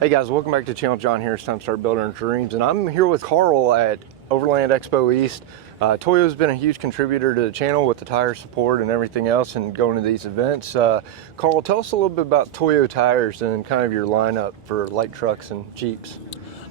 Hey guys, welcome back to the channel. John here. It's time to start building our dreams, and I'm here with Karl at Overland Expo East. Toyo's been a huge contributor to the channel with the tire support and everything else and going to these events. Karl, tell us a little bit about Toyo tires and kind of your lineup for light trucks and Jeeps.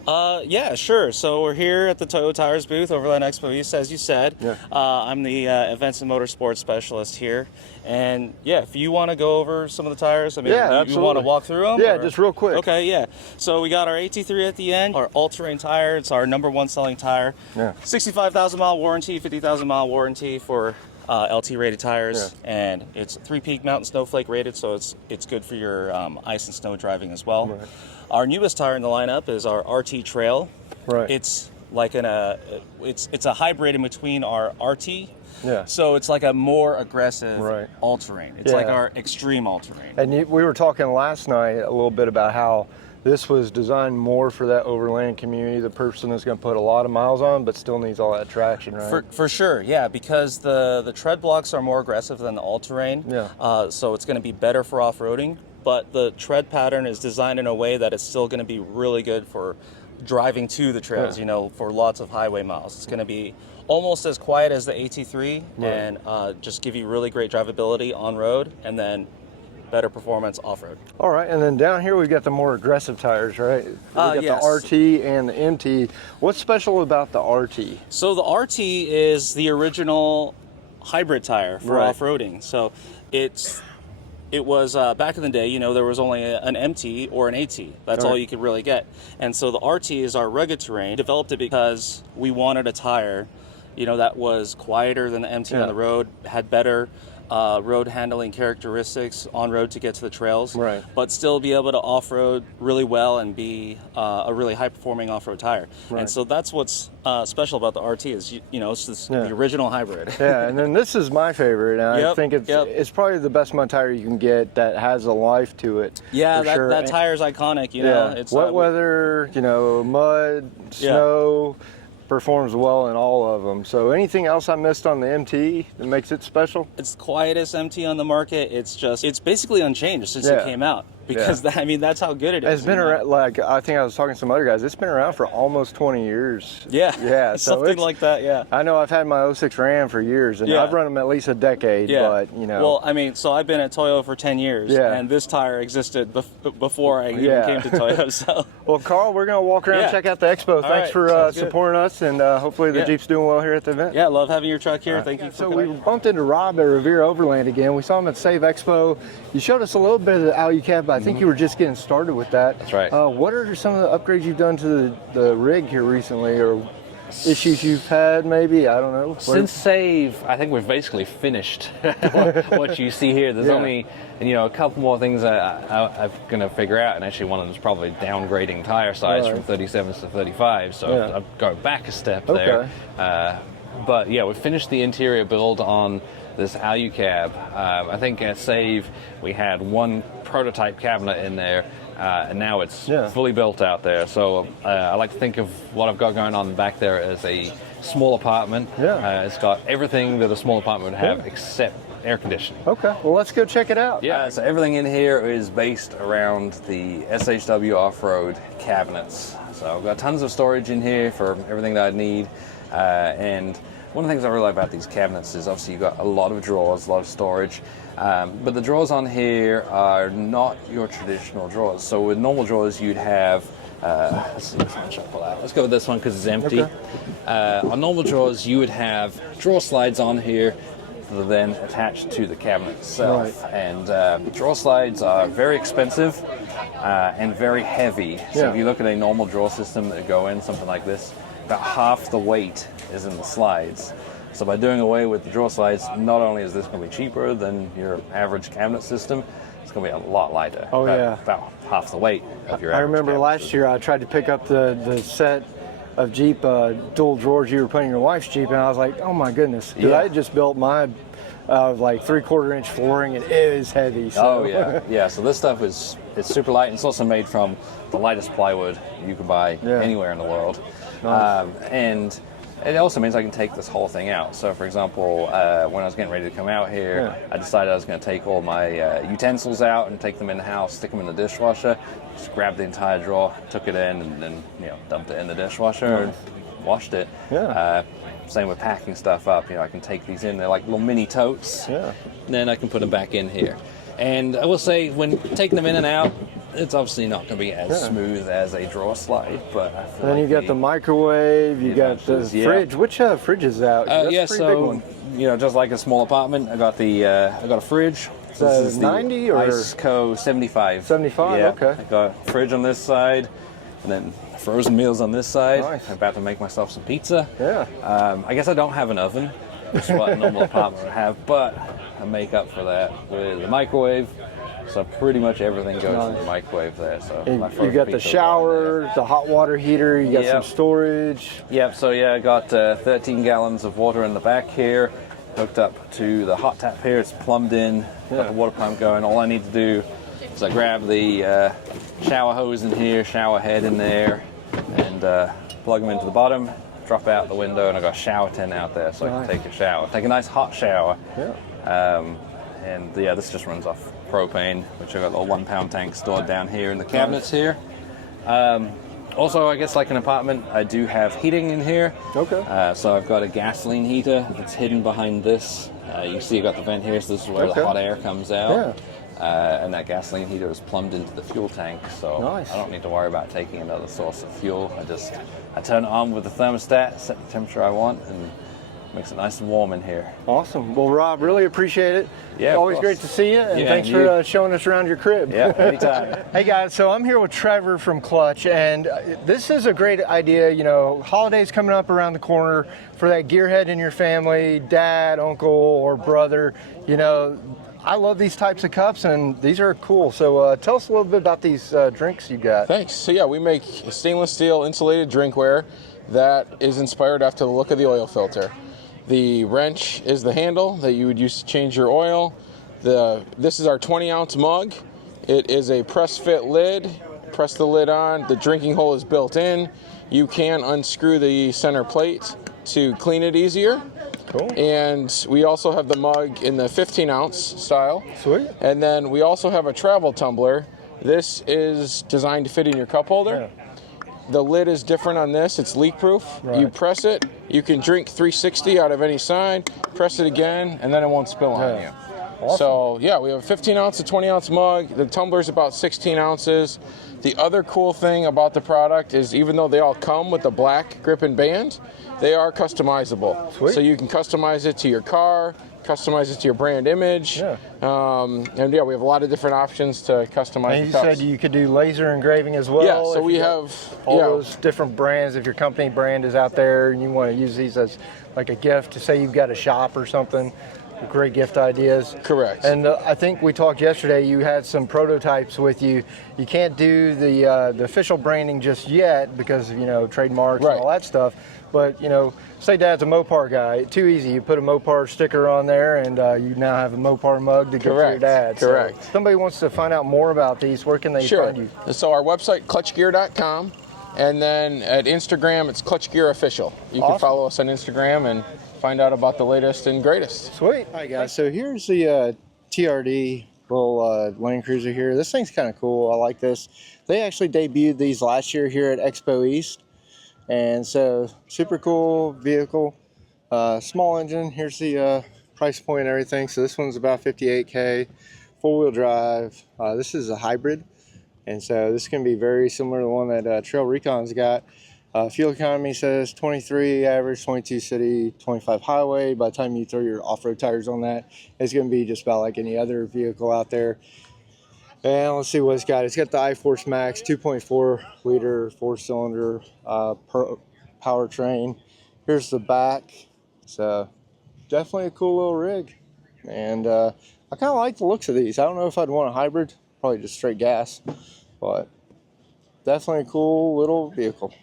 Yeah, sure. So we're here at the Toyo Tires booth, Overland Expo East, as you said. Yeah. I'm the events and motorsports specialist here. And yeah, if you want to go over some of the tires, I mean, yeah, you want to walk through them? Yeah, or? just real quick. Okay, yeah. So we got our AT3 at the end, our all-terrain tire. It's our #1 selling tire. Yeah. 65,000 mile warranty, 50,000 mile warranty for LT rated tires, yeah. And it's 3-peak mountain snowflake rated, so it's good for your ice and snow driving as well. Right. Our newest tire in the lineup is our RT Trail. Right. It's like it's a hybrid in between our RT. Yeah. So it's like a more aggressive right. all-terrain. It's like our extreme all-terrain. And we were talking last night a little bit about how this was designed more for that overland community, the person that's going to put a lot of miles on but still needs all that traction, right? For sure, yeah, because the tread blocks are more aggressive than the all-terrain. Yeah. So it's going to be better for off-roading, but the tread pattern is designed in a way that it's still going to be really good for driving to the trails, yeah. you know, for lots of highway miles. It's going to be almost as quiet as the AT3, right. And just give you really great drivability on road, and then better performance off-road. All right, and then down here we've got the more aggressive tires, right? We've got yes. the RT and the MT. What's special about the RT? So the RT is the original hybrid tire for right. off-roading. So it was back in the day, you know, there was only an MT or an AT. That's all you could really get. And so the RT is our rugged terrain. Developed it because we wanted a tire, you know, that was quieter than the MT yeah. on the road, had better road handling characteristics on road to get to the trails, right. but still be able to off-road really well and be a really high-performing off-road tire. Right. And so that's what's special about the RT is, you know, it's this, yeah. the original hybrid. Yeah, and then this is my favorite, and yep, I think it's probably the best mud tire you can get that has a life to it. Yeah, sure. that tire's iconic, you know. Yeah. It's wet weather, you know, mud, snow. Yeah. Performs well in all of them. So anything else I missed on the MT that makes it special? It's the quietest MT on the market. It's basically unchanged since yeah. it came out. Because I mean, that's how good it is. It's been around, like I think I was talking to some other guys, it's been around for almost 20 years. Yeah, yeah, so something like that, yeah. I know I've had my 06 Ram for years, and yeah. I've run them at least a decade, yeah. but you know. Well, I mean, so I've been at Toyo for 10 years, yeah. and this tire existed before I even yeah. came to Toyo, so. Well, Karl, we're going to walk around and check out the expo. Thanks for supporting us, and hopefully the Jeep's doing well here at the event. Yeah, love having your truck here. Thank you for coming. We bumped into Rob at Revere Overland again. We saw him at Save Expo. You showed us a little bit of the Alucab, but I think you were just getting started with that. That's right. What are some of the upgrades you've done to the rig here recently, or issues you've had maybe? I don't know. Since Save, I think we've basically finished what you see here. There's only, you know, a couple more things I'm going to figure out, and actually one of them is probably downgrading tire size from 37s to 35, so I'll go back a step there. But yeah, we finished the interior build on this Alucab. I think at Save we had one prototype cabinet in there, and now it's fully built out there. So I like to think of what I've got going on back there as a small apartment. It's got everything that a small apartment would have except air conditioning. Okay, well let's go check it out. Yeah, so everything in here is based around the SHW off-road cabinets. So I've got tons of storage in here for everything that I need, and one of the things I really like about these cabinets is obviously you've got a lot of drawers, a lot of storage, but the drawers on here are not your traditional drawers. So with normal drawers you'd have, let's see which one should I pull out. Let's go with this one because it's empty. Okay. On normal drawers you would have drawer slides on here that are then attached to the cabinet itself. Right. And drawer slides are very expensive and very heavy. So if you look at a normal drawer system that go in something like this, about half the weight is in the slides. So by doing away with the drawer slides, not only is this going to be cheaper than your average cabinet system, it's going to be a lot lighter. Oh, about half the weight of your average. I remember last year I tried to pick up the set of Jeep dual drawers you were putting in your wife's Jeep, and I was like, oh my goodness, because I just built my like 3/4 inch flooring, and it is heavy. So. Oh yeah. So this stuff it's super light, and it's also made from the lightest plywood you can buy anywhere in the world. Nice. And It also means I can take this whole thing out. So, for example, when I was getting ready to come out here, I decided I was going to take all my utensils out and take them in the house, stick them in the dishwasher. Just grabbed the entire drawer, took it in, and then dumped it in the dishwasher and washed it. Same with packing stuff up. I can take these in. They're like little mini totes. And then I can put them back in here. And I will say, when taking them in and out, it's obviously not going to be as smooth as a drawer slide, but I feel then you got the microwave, you got the fridge. Which fridge is out? That's a pretty big one. Just like a small apartment, I got a fridge. So this is 90 or IceCo 75. 75. Okay. I got a fridge on this side, and then frozen meals on this side. Nice. I'm about to make myself some pizza. I guess I don't have an oven, which is what a normal apartment would have, but I make up for that with the microwave. So pretty much everything goes in the microwave there. So you got the shower, the hot water heater, you got some storage. So I got 13 gallons of water in the back here, hooked up to the hot tap here. It's plumbed in, got the water pump going. All I need to do is I grab the shower hose in here, shower head in there, and plug them into the bottom, drop out the window, and I got a shower tin out there so I can take a shower. Take a nice hot shower. This just runs off propane, which I've got a little 1 pound tank stored down here in the cabinets here. Also, I guess like an apartment, I do have heating in here. So I've got a gasoline heater that's hidden behind this. You see, I got the vent here, so this is where the hot air comes out. And that gasoline heater is plumbed into the fuel tank, so I don't need to worry about taking another source of fuel. I turn it on with the thermostat, set the temperature I want, and makes it nice and warm in here. Awesome. Well, Rob, really appreciate it. Always great to see you, and thanks for showing us around your crib. Anytime. Hey guys, so I'm here with Trevor from Clutch, and this is a great idea. Holidays coming up around the corner for that gearhead in your family, dad, uncle, or brother. I love these types of cups, and these are cool. So tell us a little bit about these drinks you got. Thanks. So we make stainless steel insulated drinkware that is inspired after the look of the oil filter. The wrench is the handle that you would use to change your oil. This is our 20-ounce mug. It is a press fit lid. Press the lid on. The drinking hole is built in. You can unscrew the center plate to clean it easier. Cool. And we also have the mug in the 15-ounce style. Sweet. And then we also have a travel tumbler. This is designed to fit in your cup holder. The lid is different on this. It's leak proof. You press it, you can drink 360 out of any side, press it again, and then it won't spill on you. Awesome. So we have a 15-ounce, a 20-ounce mug. The tumbler's about 16 ounces. The other cool thing about the product is even though they all come with the black grip and band, they are customizable. Sweet. So you can customize it to your car, customize it to your brand image. And we have a lot of different options to customize and the you cups. said you could do laser engraving as well. So we have all those different brands. If your company brand is out there and you want to use these as like a gift, to say you've got a shop or something, great gift ideas. Correct. And I think we talked yesterday, you had some prototypes with you. You can't do the official branding just yet because of, trademarks and all that stuff. But, say Dad's a Mopar guy, too easy. You put a Mopar sticker on there and you now have a Mopar mug to give to your dad. Correct. So if somebody wants to find out more about these, where can they find you? So our website, clutchgear.com, and then at Instagram, it's clutchgearofficial. You can follow us on Instagram and find out about the latest and greatest. Sweet. All right, guys. So here's the TRD little Land Cruiser here. This thing's kind of cool. I like this. They actually debuted these last year here at Expo East. And so super cool vehicle, small engine. Here's the price point and everything. So this one's about $58K, 4-wheel drive. This is a hybrid. And so this can be very similar to the one that Trail Recon's got. Fuel economy says 23 average, 22 city, 25 highway. By the time you throw your off-road tires on that, it's going to be just about like any other vehicle out there. And let's see what it's got. It's got the iForce Max 2.4 liter 4-cylinder powertrain. Here's the back. So definitely a cool little rig. And I kind of like the looks of these. I don't know if I'd want a hybrid, probably just straight gas, but definitely a cool little vehicle.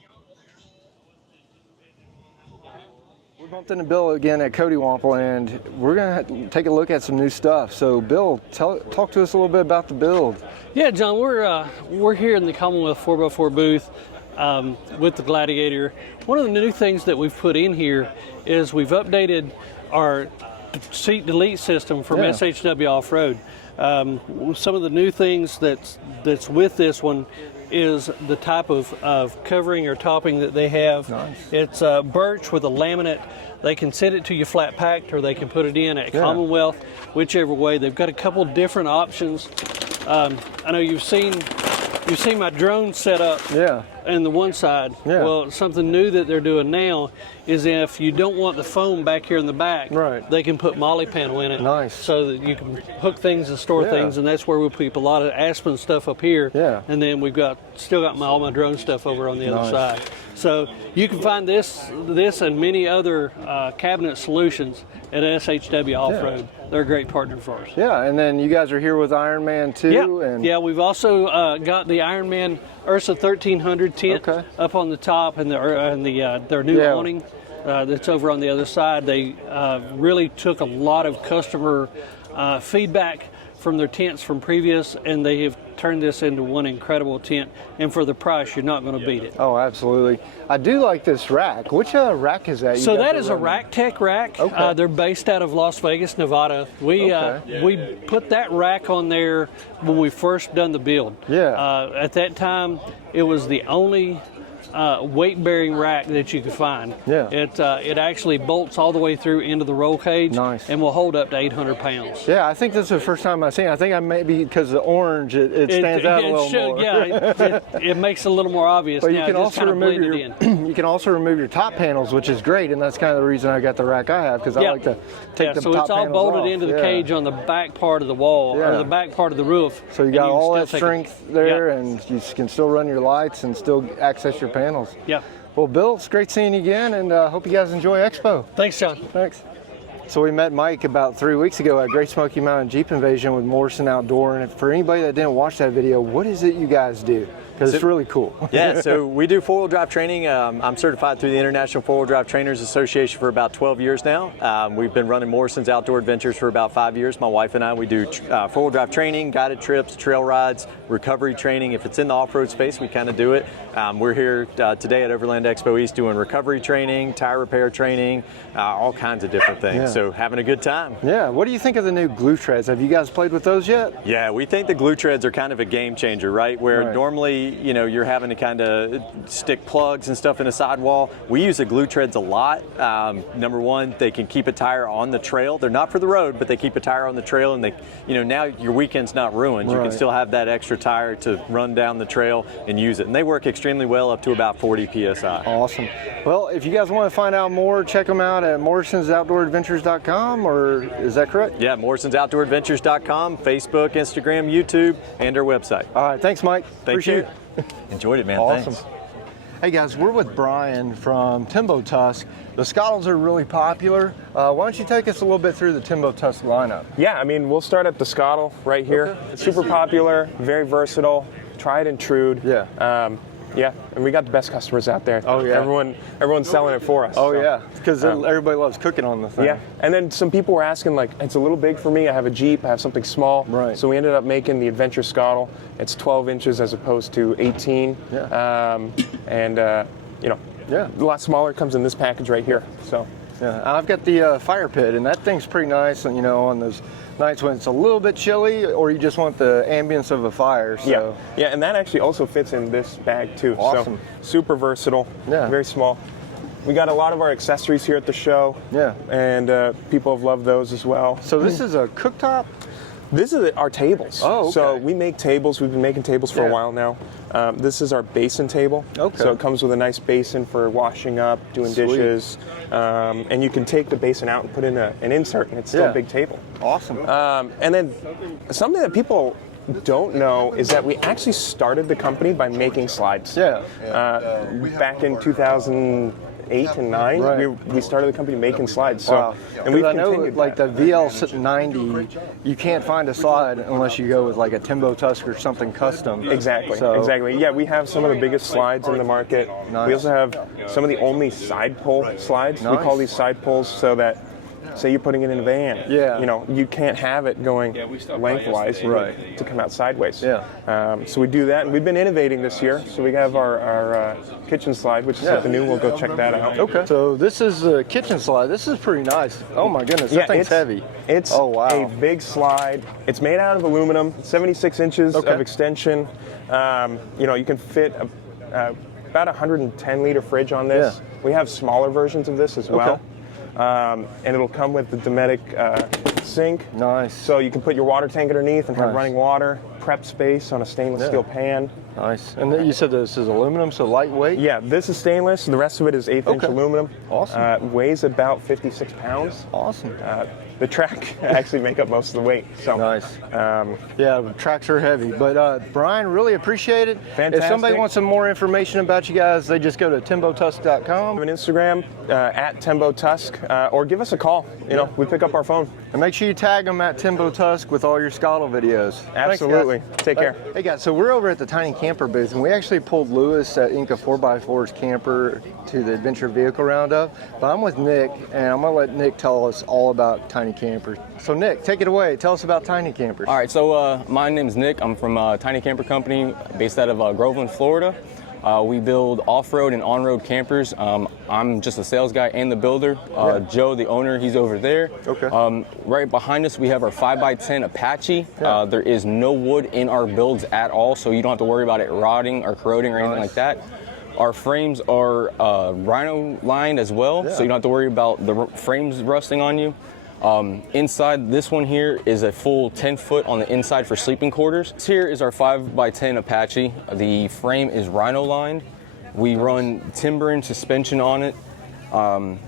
We bumped into Bill again at Cody Wample, and we're going to take a look at some new stuff. So, Bill, talk to us a little bit about the build. Yeah, John, we're here in the Commonwealth 4x4 booth. with the Gladiator. One of the new things that we've put in here is we've updated our seat delete system from SHW Off-Road. Some of the new things that's with this one is the type of covering or topping that they have. Nice. It's birch with a laminate. They can send it to you flat packed, or they can put it in at Commonwealth, whichever way. They've got a couple different options. I know you've seen my drone set up in the one side. Well, something new that they're doing now is if you don't want the foam back here in the back, they can put molly panel in it. Nice. So that you can hook things and store things, and that's where we keep a lot of Aspen stuff up here. And then we've still got all my drone stuff over on the other side. So you can find this and many other cabinet solutions at SHW Off-Road. They're a great partner for us. Yeah, and then you guys are here with Iron Man too. Yeah, we've also got the Iron Man Ursa 1300 tent up on the top, and their new awning that's over on the other side. They really took a lot of customer feedback from their tents from previous, and they have turned this into one incredible tent, and for the price, you're not going to beat it. Oh, absolutely. I do like this rack. Which rack is that? So that is a Rack Tech rack. They're based out of Las Vegas, Nevada. We put that rack on there when we first done the build. At that time, it was the only weight-bearing rack that you could find. It actually bolts all the way through into the roll cage and will hold up to 800 pounds. Yeah, I think this is the first time I've seen it. I think I maybe because the orange, it stands out a little more. Yeah, it makes it a little more obvious. But now, you can also remove you can also remove your top panels, which is great, and that's kind of the reason I got the rack I have, because I like to take the top so it's all panels bolted off. into the cage on the back part of the wall, or the back part of the roof. So you got all that strength there, and you can still run your lights and still access your panels. Well, Bill, it's great seeing you again, and hope you guys enjoy Expo. Thanks, John. Thanks. So we met Mike about 3 weeks ago at Great Smoky Mountain Jeep Invasion with Morrison Outdoor, and for anybody that didn't watch that video, what is it you guys do? Because it's really cool. Yeah, so we do four-wheel drive training. I'm certified through the International Four-Wheel Drive Trainers Association for about 12 years now. We've been running Morrison's Outdoor Adventures for about 5 years. My wife and I, we do four-wheel drive training, guided trips, trail rides, recovery training. If it's in the off-road space, we kind of do it. We're here today at Overland Expo East doing recovery training, tire repair training, all kinds of different things. So having a good time. Yeah, what do you think of the new glue treads? Have you guys played with those yet? Yeah, we think the glue treads are kind of a game changer, right? Where normally, you know, you're having to kind of stick plugs and stuff in a sidewall. We use the glue treads a lot. Number one, they can keep a tire on the trail. They're not for the road, but they keep a tire on the trail, and they, you know, now your weekend's not ruined. You can still have that extra tire to run down the trail and use it. And they work extremely well up to about 40 PSI. Awesome. Well, if you guys want to find out more, check them out at morrisonsoutdooradventures.com, or is that correct? Yeah, morrisonsoutdooradventures.com, Facebook, Instagram, YouTube, and our website. All right, thanks, Mike. Thank you. Enjoyed it, man. Awesome. Thanks. Hey guys, we're with Brian from Timbo Tusk. The Skottles are really popular. Why don't you take us a little bit through the Timbo Tusk lineup? Yeah, I mean, we'll start at the Skottle right here. It's super popular, very versatile, tried and true. Yeah, and we got the best customers out there. Oh yeah. Everyone's selling it for us. Oh so. Yeah, because everybody loves cooking on the thing. Yeah, and then some people were asking, like, it's a little big for me. I have a Jeep, I have something small. Right. So we ended up making the Adventure Skottle. It's 12 inches as opposed to 18. Yeah. You know, a lot smaller. Comes in this package right here. So. Yeah, I've got the fire pit, and that thing's pretty nice. And you know, on those nights when it's a little bit chilly, or you just want the ambience of a fire. So. Yeah, and that actually also fits in this bag too. Awesome. So super versatile. Yeah. Very small. We got a lot of our accessories here at the show. Yeah. And people have loved those as well. So this is a cooktop? This is our tables. Oh, okay. So we make tables. We've been making tables for a while now. This is our basin table. Okay. So it comes with a nice basin for washing up, doing dishes. And you can take the basin out and put in an insert, and it's still a big table. Awesome. And then something that people don't know is that we actually started the company by making slides. Back in 2008 and 9, we started the company making slides. So, and we've continued like the VL90, you can't find a slide unless you go with like a Timbo Tusk or something custom. Exactly. Yeah, we have some of the biggest slides in the market. Nice. We also have some of the only side pull slides. Nice. We call these side pulls so that say you're putting it in a van. Yeah. You know, you can't have it going lengthwise to come out sideways. Yeah. So we do that, and we've been innovating this year. So we have our kitchen slide, which is something new. We'll go check that out. Okay. So this is the kitchen slide. This is pretty nice. Oh my goodness, that thing's heavy. It's a big slide. It's made out of aluminum, 76 inches of extension. You know, you can fit about 110 liter fridge on this. Yeah. We have smaller versions of this as well. And it'll come with the Dometic sink. Nice. So you can put your water tank underneath and have running water, prep space on a stainless steel pan. Nice. And then you said this is aluminum, so lightweight? Yeah, this is stainless. The rest of it is 1/8 inch aluminum. Awesome. Weighs about 56 pounds. Awesome. The track actually make up most of the weight. So nice. Yeah, the tracks are heavy. But Brian, really appreciate it. Fantastic. If somebody wants some more information about you guys, they just go to timbotusk.com. We have an Instagram at timbotusk, or give us a call. You know, we pick up our phone. And make sure you tag them at timbotusk with all your Skottles videos. Absolutely. Thanks, Take care. Hey guys, so we're over at the Tiny Camper booth, and we actually pulled Lewis at Inca 4x4's camper to the Adventure Vehicle Roundup. But I'm with Nick, and I'm gonna let Nick tell us all about Tiny Camper. So Nick, take it away. Tell us about Tiny Campers. All right, so my name's Nick. I'm from Tiny Camper Company based out of Groveland, Florida. We build off-road and on-road campers. I'm just a sales guy and the builder. Joe, the owner, he's over there. Okay. Right behind us, we have our 5x10 Apache. There is no wood in our builds at all, so you don't have to worry about it rotting or corroding or anything like that. Our frames are rhino lined as well, so you don't have to worry about the frames rusting on you. Inside this one here is a full 10 foot on the inside for sleeping quarters. This here is our 5x10 Apache. The frame is rhino lined. We run timber and suspension on it.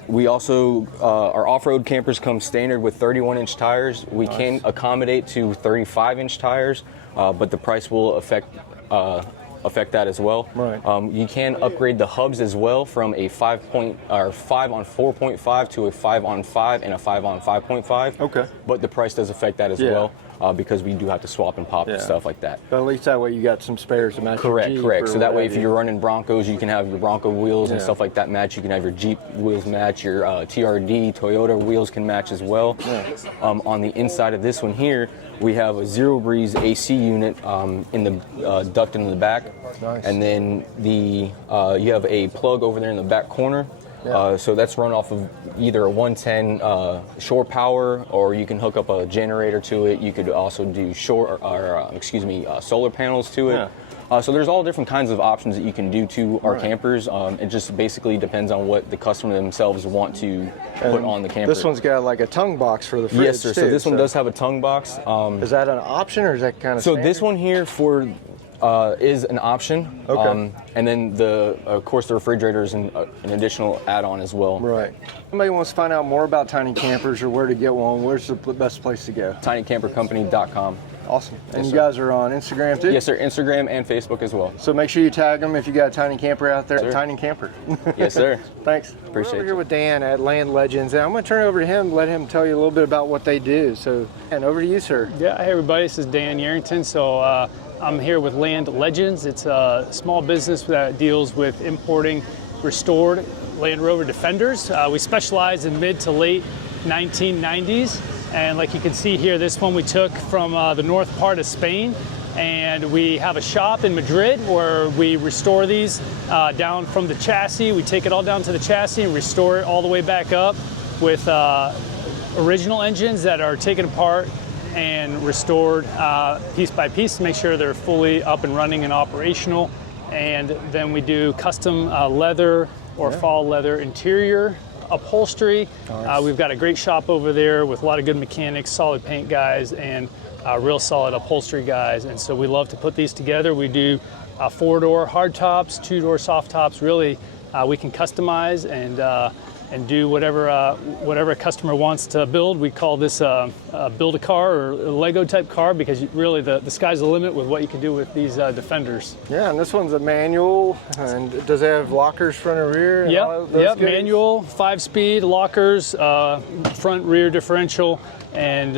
We also, our off-road campers come standard with 31-inch tires. We can accommodate to 35-inch tires, but the price will affect that as well. Right. You can upgrade the hubs as well from a 5 on 4.5 to a 5 on 5 and a 5 on 5.5. Okay. But the price does affect that as well because we do have to swap and pop and stuff like that. But at least that way you got some spares to match your Jeep. Correct. So that way if you're running Broncos, you can have your Bronco wheels and stuff like that match. You can have your Jeep wheels match. Your TRD, Toyota wheels can match as well. On the inside of this one here, we have a zero breeze AC unit in the duct in the back. Nice. And then you have a plug over there in the back corner. So that's run off of either a 110 shore power, or you can hook up a generator to it. You could also do solar panels to it. So there's all different kinds of options that you can do to our campers. It just basically depends on what the customer themselves want to put on the camper. This one's got like a tongue box for the fridge. Yes, sir. So this one does have a tongue box. Is that an option, or is that kind of So standard? this one here is an option. Okay. And then of course the refrigerator is an additional add-on as well. Right. Somebody wants to find out more about Tiny Campers or where to get one, where's the best place to go? TinyCamperCompany.com. Awesome. And Yes, you sir. guys are on Instagram too? Yes, sir. Instagram and Facebook as well. So make sure you tag them if you got a tiny camper out there. Sure. Tiny Camper. Yes, sir. Thanks. Appreciate We're over you. here with Dan at Land Legends, and I'm going to turn it over to him, let him tell you a little bit about what they do. So, and over to you, sir. Yeah, hey everybody, this is Dan Yarrington. So I'm here with Land Legends. It's a small business that deals with importing restored Land Rover Defenders. We specialize in mid to late 1990s. And like you can see here, this one we took from the north part of Spain. And we have a shop in Madrid where we restore these down from the chassis. We take it all down to the chassis and restore it all the way back up with original engines that are taken apart and restored piece by piece to make sure they're fully up and running and operational. And then we do custom leather or fall leather interior upholstery. Nice. We've got a great shop over there with a lot of good mechanics, solid paint guys, and real solid upholstery guys. And so we love to put these together. We do 4-door hard tops, 2-door soft tops. Really, we can customize and do whatever a customer wants to build. We call this build a car or a Lego type car, because really the sky's the limit with what you can do with these Defenders. Yeah, and this one's a manual, and does it have lockers front and rear? And all those Yep, goodies? manual, 5-speed, lockers, front rear differential, and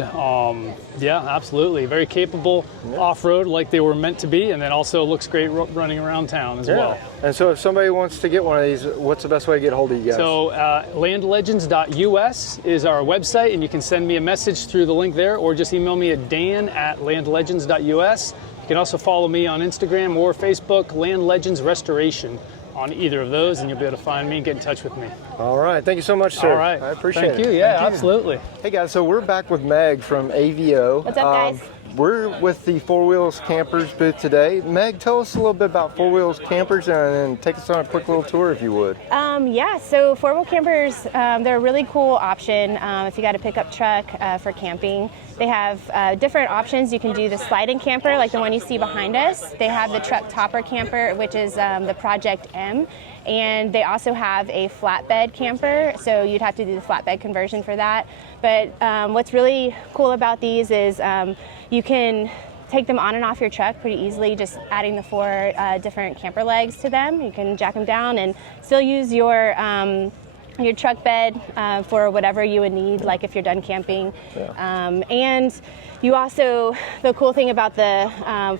yeah, absolutely. Very capable off-road like they were meant to be, and then also looks great running around town as well. And so if somebody wants to get one of these, what's the best way to get a hold of you guys? So landlegends.us is our website, and you can send me a message through the link there, or just email me at dan@landlegends.us. You can also follow me on Instagram or Facebook, Land Legends Restoration, on either of those, and you'll be able to find me and get in touch with me. All right. Thank you so much, sir. All right. I appreciate it. Thank you. Yeah, Thank you. absolutely. Hey, guys. So we're back with Meg from AVO. What's up, guys? We're with the Four Wheels Campers booth today. Meg, tell us a little bit about Four Wheels Campers and take us on a quick little tour if you would. Yeah, so four-wheel campers, they're a really cool option if you got a pickup truck for camping. They have different options. You can do the sliding camper like the one you see behind us. They have the truck topper camper, which is the Project M. And they also have a flatbed camper, so you'd have to do the flatbed conversion for that. But what's really cool about these is you can take them on and off your truck pretty easily, just adding the 4 different camper legs to them. You can jack them down and still use your truck bed for whatever you would need, like if you're done camping. Yeah. And you also, the cool thing about the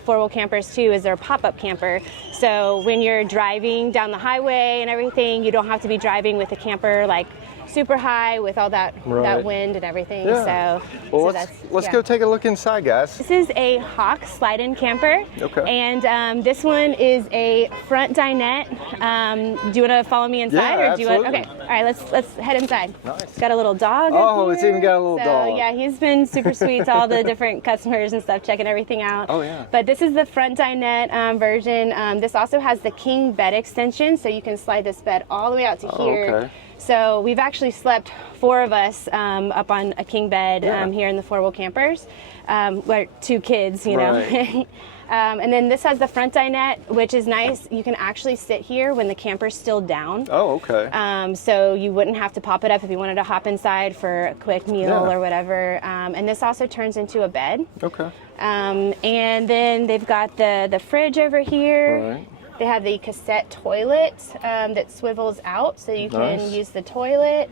four-wheel campers too is they're a pop-up camper. So when you're driving down the highway and everything, you don't have to be driving with a camper like super high with all that wind and everything. Yeah. Well, let's go take a look inside, guys. This is a Hawk slide-in camper. Okay. And this one is a front dinette. Do you want to follow me inside, yeah, or do you want? absolutely. Okay. All right. Let's head inside. Nice. It's got a little dog. Oh, up it's here. even got a little dog. Yeah, he's been super sweet to all the different customers and stuff, checking everything out. Oh yeah. But this is the front dinette version. This also has the king bed extension, so you can slide this bed all the way out to here. Okay. So we've actually slept 4 of us up on a king bed here in the four-wheel campers. We're 2 kids, you know. Right. And then this has the front dinette, which is nice. You can actually sit here when the camper's still down. Oh, okay. So you wouldn't have to pop it up if you wanted to hop inside for a quick meal Yeah. or whatever. And this also turns into a bed. Okay. And then they've got the fridge over here. Right. They have the cassette toilet that swivels out, so you can use the toilet.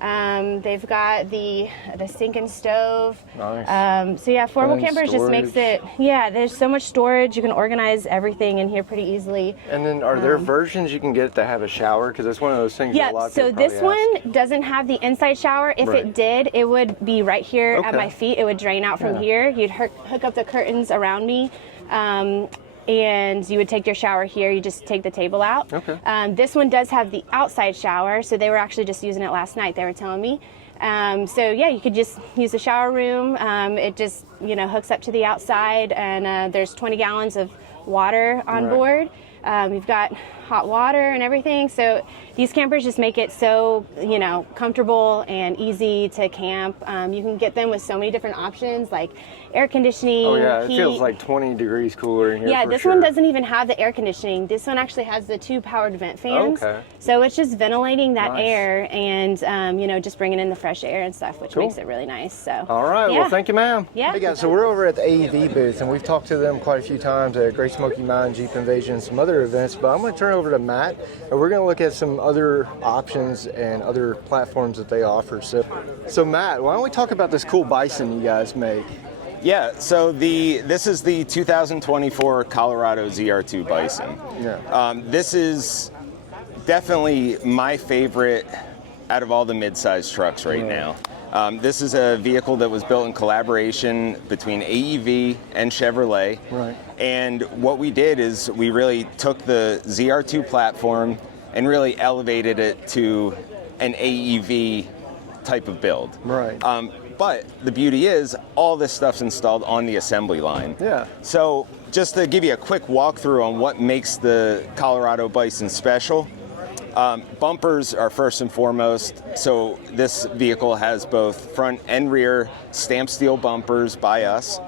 They've got the sink and stove. Nice. So yeah, four-wheel campers just storage. makes it, there's so much storage. You can organize everything in here pretty easily. And then are there versions you can get that have a shower? Because it's one of those things that a lot Yeah, of so people this probably one doesn't have the inside shower. If Right. it did, it would be right here at Okay. my feet. It would drain out from here. You'd hook up the curtains around me. And you would take your shower here. You just take the table out. Okay. This one does have the outside shower, so they were actually just using it last night. They were telling me. So yeah, you could just use the shower room. It just hooks up to the outside, and there's 20 gallons of water on board. You've got hot water and everything. So these campers just make it so, comfortable and easy to camp. You can get them with so many different options like air conditioning, Oh yeah, it heat. feels like 20 degrees cooler in here. Yeah, for this sure. one doesn't even have the air conditioning. This one actually has the 2 powered vent fans. Okay. So it's just ventilating that Nice. air and, just bringing in the fresh air and stuff, which Cool. makes it really nice. So. All right, Yeah. well, thank you, ma'am. Yeah. Hey, guys, so we're over at the AEV booth, and we've talked to them quite a few times at Great Smoky Mountain, Jeep Invasion, and some other events, but I'm going to turn it over to Matt, and we're going to look at some other options and other platforms that they offer. So Matt, why don't we talk about this cool Bison you guys make? Yeah, so this is the 2024 Colorado ZR2 Bison. Yeah. This is definitely my favorite out of all the mid-sized trucks right now. This is a vehicle that was built in collaboration between AEV and Chevrolet. Right. And what we did is we really took the ZR2 platform and really elevated it to an AEV type of build. Right. But the beauty is all this stuff's installed on the assembly line. Yeah. So just to give you a quick walkthrough on what makes the Colorado Bison special, bumpers are first and foremost. So this vehicle has both front and rear stamped steel bumpers by us.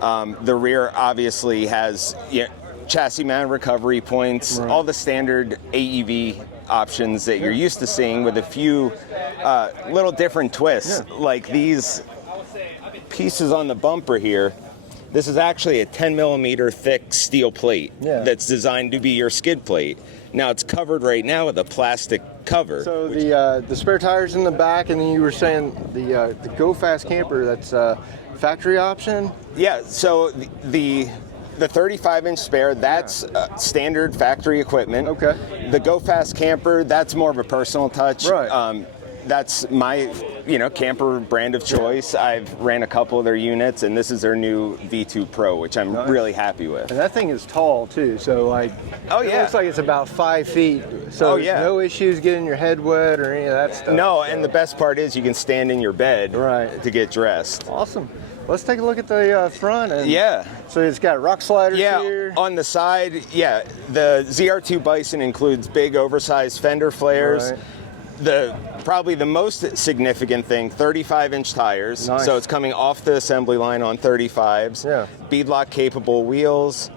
The rear obviously has chassis mount recovery points, all the standard AEV options that you're used to seeing, with a few little different twists, like these pieces on the bumper here. This is actually a 10 millimeter thick steel plate that's designed to be your skid plate. Now it's covered right now with a plastic cover. So the spare tires in the back, and then you were saying the Go Fast camper, that's factory option? Yeah, so the the 35-inch spare, that's standard factory equipment. Okay. The Go Fast camper, that's more of a personal touch. Right. That's my, camper brand of choice. I've ran a couple of their units, and this is their new V2 Pro, which I'm really happy with. And that thing is tall too, so like, oh it yeah, looks like it's about 5 feet. So yeah, no issues getting your head wet or any of that stuff. No, and the best part is you can stand in your bed to get dressed. Awesome. Let's take a look at the front. And yeah. So it's got rock sliders here. On the side, the ZR2 Bison includes big oversized fender flares. Right. Probably the most significant thing, 35-inch tires. Nice. So it's coming off the assembly line on 35s. Yeah. Beadlock capable wheels,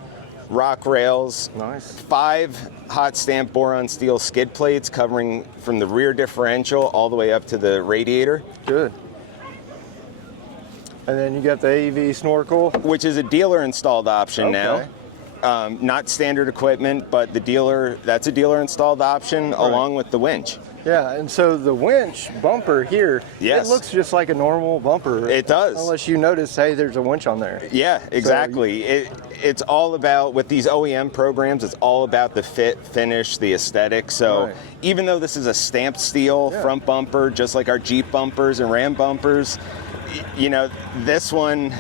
rock rails. Nice. 5 hot stamp boron steel skid plates covering from the rear differential all the way up to the radiator. Good. And then you got the AEV snorkel, which is a dealer installed option now. Not standard equipment, but that's a dealer installed option along with the winch. Yeah, and so the winch bumper here, yes, it looks just like a normal bumper. It does. Unless you notice, hey, there's a winch on there. Yeah, exactly. So it's all about, with these OEM programs, it's all about the fit, finish, the aesthetic. So even though this is a stamped steel front bumper, just like our Jeep bumpers and Ram bumpers, this one,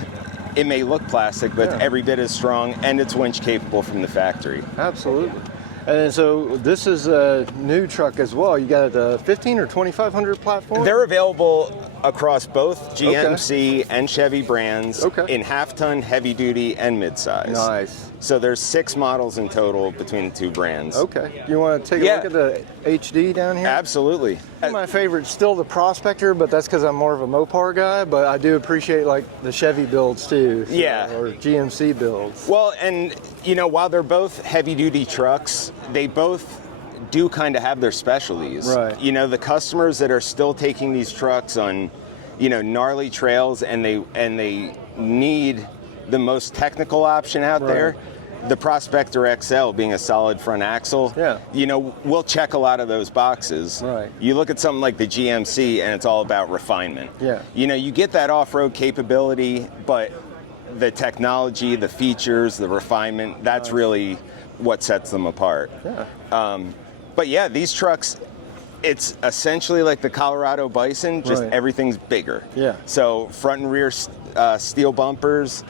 it may look plastic, but it's every bit as strong, and it's winch capable from the factory. Absolutely. And so this is a new truck as well. You got a 15 or 2500 platform? They're available across both GMC and Chevy brands in half-ton, heavy-duty, and midsize. Nice. So there's 6 models in total between the two brands. Okay. You want to take a look at the HD down here? Absolutely. My favorite's still the Prospector, but that's because I'm more of a Mopar guy, but I do appreciate like the Chevy builds too. So, or GMC builds. Well, and while they're both heavy-duty trucks, they both do kind of have their specialties. Right. The customers that are still taking these trucks on, gnarly trails and they need the most technical option out there. The Prospector XL being a solid front axle, we'll check a lot of those boxes. Right. You look at something like the GMC and it's all about refinement. Yeah. You get that off-road capability, but the technology, the features, the refinement, that's really what sets them apart. Yeah. But yeah, these trucks, it's essentially like the Colorado Bison, just everything's bigger. Yeah. So front and rear steel bumpers,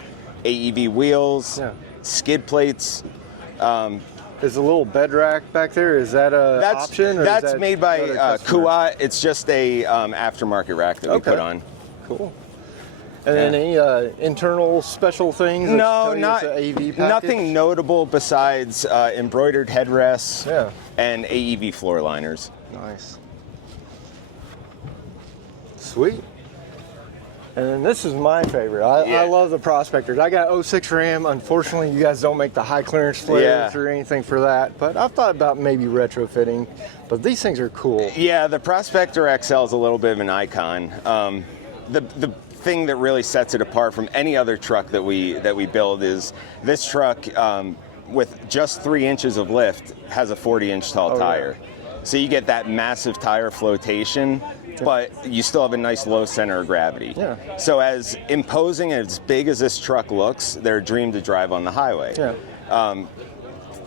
AEV wheels, skid plates. Is a little bed rack back there, is that an option? Or That's is that made by Kuat. It's just a aftermarket rack that we put on. Cool. And then any internal special things? No, nothing notable besides embroidered headrests and AEV floor liners. Nice. Sweet. And then this is my favorite. I love the Prospectors. I got 06 Ram. Unfortunately, you guys don't make the high clearance flares or anything for that. But I've thought about maybe retrofitting. But these things are cool. Yeah, the Prospector XL is a little bit of an icon. The thing that really sets it apart from any other truck that we build is this truck, with just 3 inches of lift, has a 40-inch tall tire. So you get that massive tire flotation, but you still have a nice low center of gravity. Yeah. So as imposing and as big as this truck looks, they're a dream to drive on the highway. Yeah.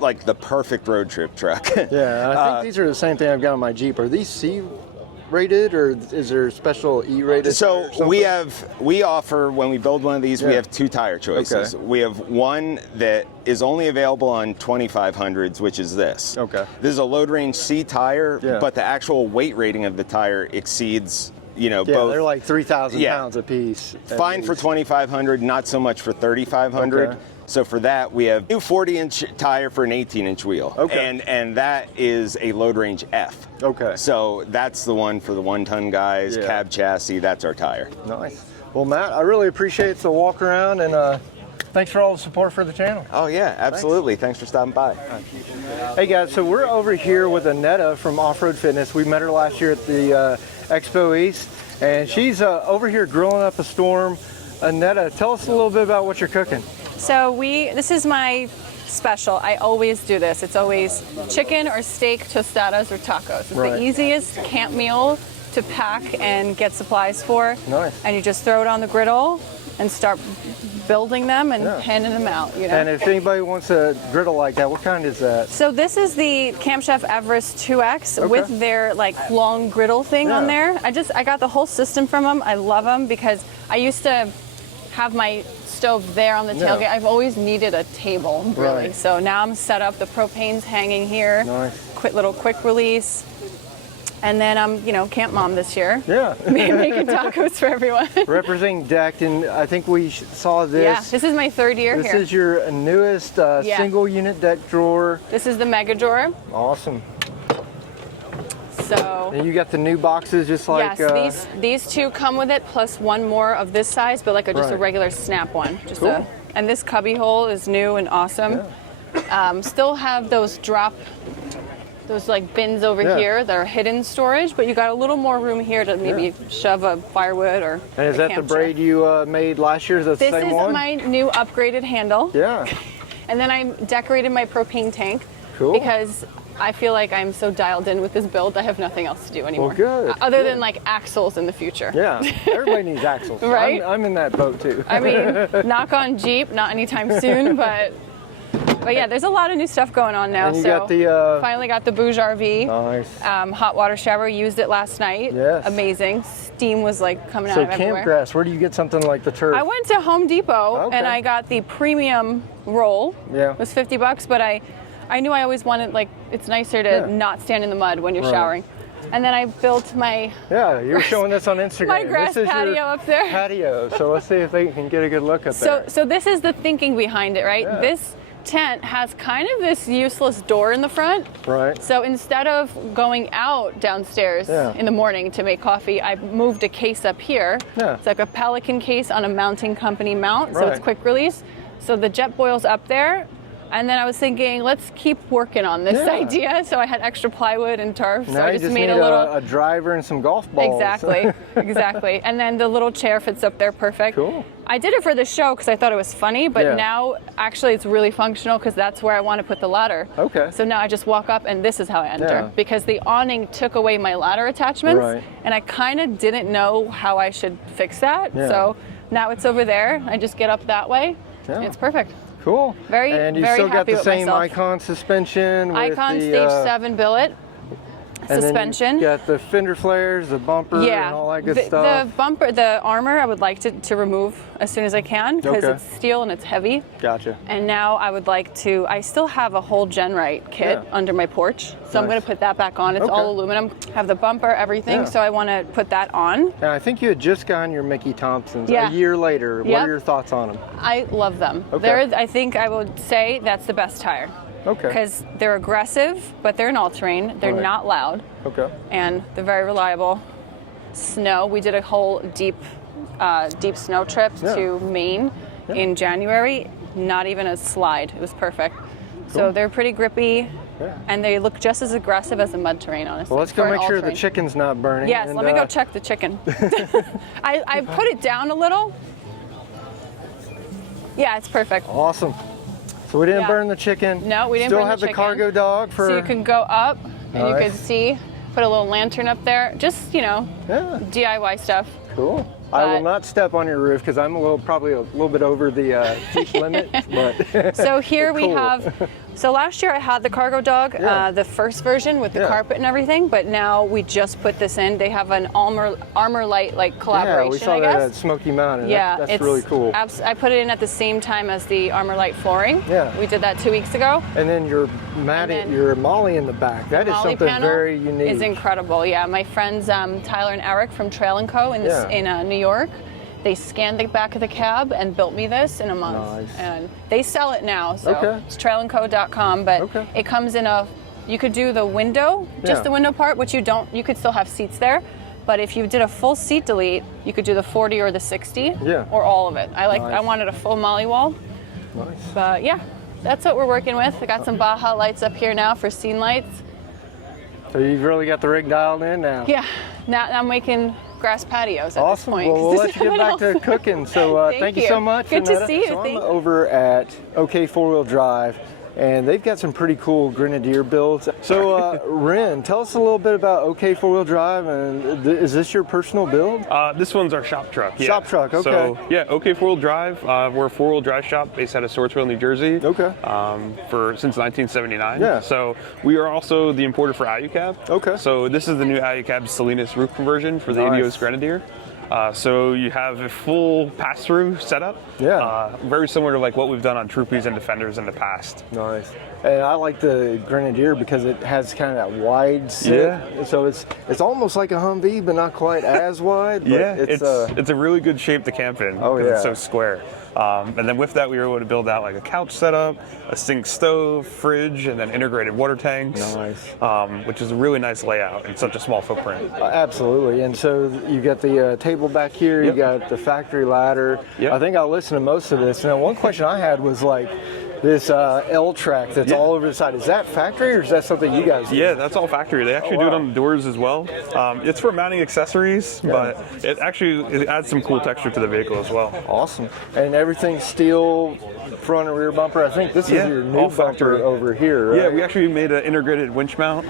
Like the perfect road trip truck. Yeah, I think these are the same thing I've got on my Jeep. Are these C-rated or is there special E-rated? So we offer, when we build one of these, we have 2 tire choices. We have one that is only available on 2500s, which is this. Okay. This is a load range C tire, but the actual weight rating of the tire exceeds, both. They're like 3,000 pounds a piece. Fine for 2500, not so much for 3500. Okay. So for that, we have a new 40-inch tire for an 18-inch wheel. Okay. And that is a load range F. Okay. So that's the one for the 1-ton guys, cab chassis, that's our tire. Nice. Well, Matt, I really appreciate the walk around, and thanks for all the support for the channel. Oh yeah, absolutely. Thanks for stopping by. Hey guys, so we're over here with Annetta from Offroad Fitness. We met her last year at the Expo East, and she's over here grilling up a storm. Annetta, tell us a little bit about what you're cooking. So this is my special. I always do this. It's always chicken or steak, tostadas, or tacos. It's the easiest camp meal to pack and get supplies for. Nice. And you just throw it on the griddle and start building them and handing them out. You know. And if anybody wants a griddle like that, what kind is that? So this is the Camp Chef Everest 2X with their like long griddle thing on there. I got the whole system from them. I love them because I used to have my stove there on the tailgate. I've always needed a table, really. Right. So now I'm set up. The propane's hanging here. Nice. Quick release. And then I'm, you know, camp mom this year. Yeah. Making tacos for everyone. Representing decked, and I think we saw this. Yeah, this is my 3rd year here. This is your newest single unit deck drawer. This is the mega drawer. Awesome. So. And you got the new boxes just like. Yes, these 2 come with it, plus 1 more of this size, but like just a regular snap one. Just cool. And this cubby hole is new and awesome. Yeah. Still have those like bins over here that are hidden storage, but you got a little more room here to maybe shove a firewood or. And is that the braid you made last year? Is that the same one? This is my new upgraded handle. Yeah. And then I decorated my propane tank. Cool. Because I feel like I'm so dialed in with this build, I have nothing else to do anymore. Well, good. Other than like axles in the future. Yeah, everybody needs axles. Right? I'm in that boat too. I mean, knock on Jeep, not anytime soon, but yeah, there's a lot of new stuff going on now. And you got the, finally got the Bouge RV. Nice. Hot water shower, used it last night. Yes. Amazing. Steam was like coming out of everywhere. So campgrass, where do you get something like the turf? I went to Home Depot and I got the premium roll. Yeah. It was $50, but I knew I always wanted, like, it's nicer to not stand in the mud when you're showering. And then I built my you were showing this on Instagram. My grass patio up there. Patio. So let's see if they can get a good look at that. So this is the thinking behind it, right? Yeah. This tent has kind of this useless door in the front. Right. So instead of going out downstairs in the morning to make coffee, I moved a case up here. Yeah. It's like a Pelican case on a mounting company mount, so it's quick release. So the jet boil's up there. And then I was thinking, let's keep working on this idea. So I had extra plywood and turf. Now so I you just made a little a driver and some golf balls. Exactly, exactly. And then the little chair fits up there perfect. Cool. I did it for the show because I thought it was funny, but now actually it's really functional because that's where I want to put the ladder. Okay. So now I just walk up and this is how I enter because the awning took away my ladder attachments and I kind of didn't know how I should fix that. So now it's over there. I just get up that way. Yeah. It's perfect. Cool. And you still got the same Icon suspension. Icon with the, Stage 7 billet. And suspension. Then you got the fender flares, the bumper, and all that good stuff. The bumper, the armor, I would like to remove as soon as I can because it's steel and it's heavy. Gotcha. And now I would like to, I still have a whole GenRight kit under my porch. So I'm going to put that back on. It's all aluminum. Have the bumper, everything. So I want to put that on. And I think you had just gotten your Mickey Thompsons a year later. What are your thoughts on them? I love them. I think I would say that's the best tire. Okay. Because they're aggressive, but they're an all-terrain. They're not loud. Okay. And they're very reliable. Snow. We did a whole deep snow trip to Maine in January. Not even a slide. It was perfect. Cool. So they're pretty grippy. Yeah. And they look just as aggressive as a mud terrain, honestly. Well, let's go make sure the chicken's not burning. Yes, let me go check the chicken. I put it down a little. Yeah, it's perfect. Awesome. So we didn't burn the chicken. No, we didn't Still burn the have chicken. the cargo dog for. So you can go up and you can see, put a little lantern up there. Just, you know, DIY stuff. Cool. I will not step on your roof because I'm probably a little bit over the Jeep limit. But so here we have. So last year I had the cargo dog, the first version with the carpet and everything, but now we just put this in. They have an Armor Light like collaboration. Yeah, we saw that at Smoky Mountain. Yeah, that's really cool. I put it in at the same time as the Armor Light flooring. Yeah, we did that 2 weeks ago. And then your Molly in the back. That is something very unique. Is incredible. Yeah, my friends Tyler and Eric from Trail & Co. in New York. They scanned the back of the cab and built me this in a month. Nice. And they sell it now, so it's trailandco.com, but it comes in you could do the window, just the window part, which you could still have seats there, but if you did a full seat delete, you could do the 40 or the 60, or all of it. I wanted a full molly wall. Nice. But yeah, that's what we're working with. I got some Baja lights up here now for scene lights. So you've really got the rig dialed in now. Yeah, now I'm making grass patios at this point. Well, we'll let you get back to cooking. So thank you so much. Good to see you. So I'm over at OK Four Wheel Drive. and they've got some pretty cool Grenadier builds. So, Wren, tell us a little bit about OK Four-Wheel Drive, and is this your personal build? This one's our shop truck. Yeah. Shop truck, okay. So, yeah, OK Four-Wheel Drive. We're a four-wheel drive shop based out of Swartsville, New Jersey. Okay. Since 1979. Yeah. So we are also the importer for Alucab. Okay. So this is the new Alucab Salinas roof conversion for the Ineos Grenadier. So you have a full pass-through setup. Yeah. Very similar to like what we've done on Troopies and Defenders in the past. Nice. And I like the Grenadier because it has kind of that wide sit. Yeah. So it's almost like a Humvee, but not quite as wide. But Yeah, it's a really good shape to camp in. Oh, because yeah. It's so square. And then with that, we were able to build out like a couch setup, a sink stove, fridge, and then integrated water tanks. Nice. Which is a really nice layout in such a small footprint. Absolutely. And so you got the table back here, you got the factory ladder. Yep. I think I'll listen to most of this. Now, one question I had was like, this L track that's all over the side, is that factory or is that something you guys do? Yeah, that's all factory. They actually do it on the doors as well. It's for mounting accessories, but it adds some cool texture to the vehicle as well. Awesome. And everything's steel front and rear bumper. I think this is your new bumper over here, right? Yeah, we actually made an integrated winch mount.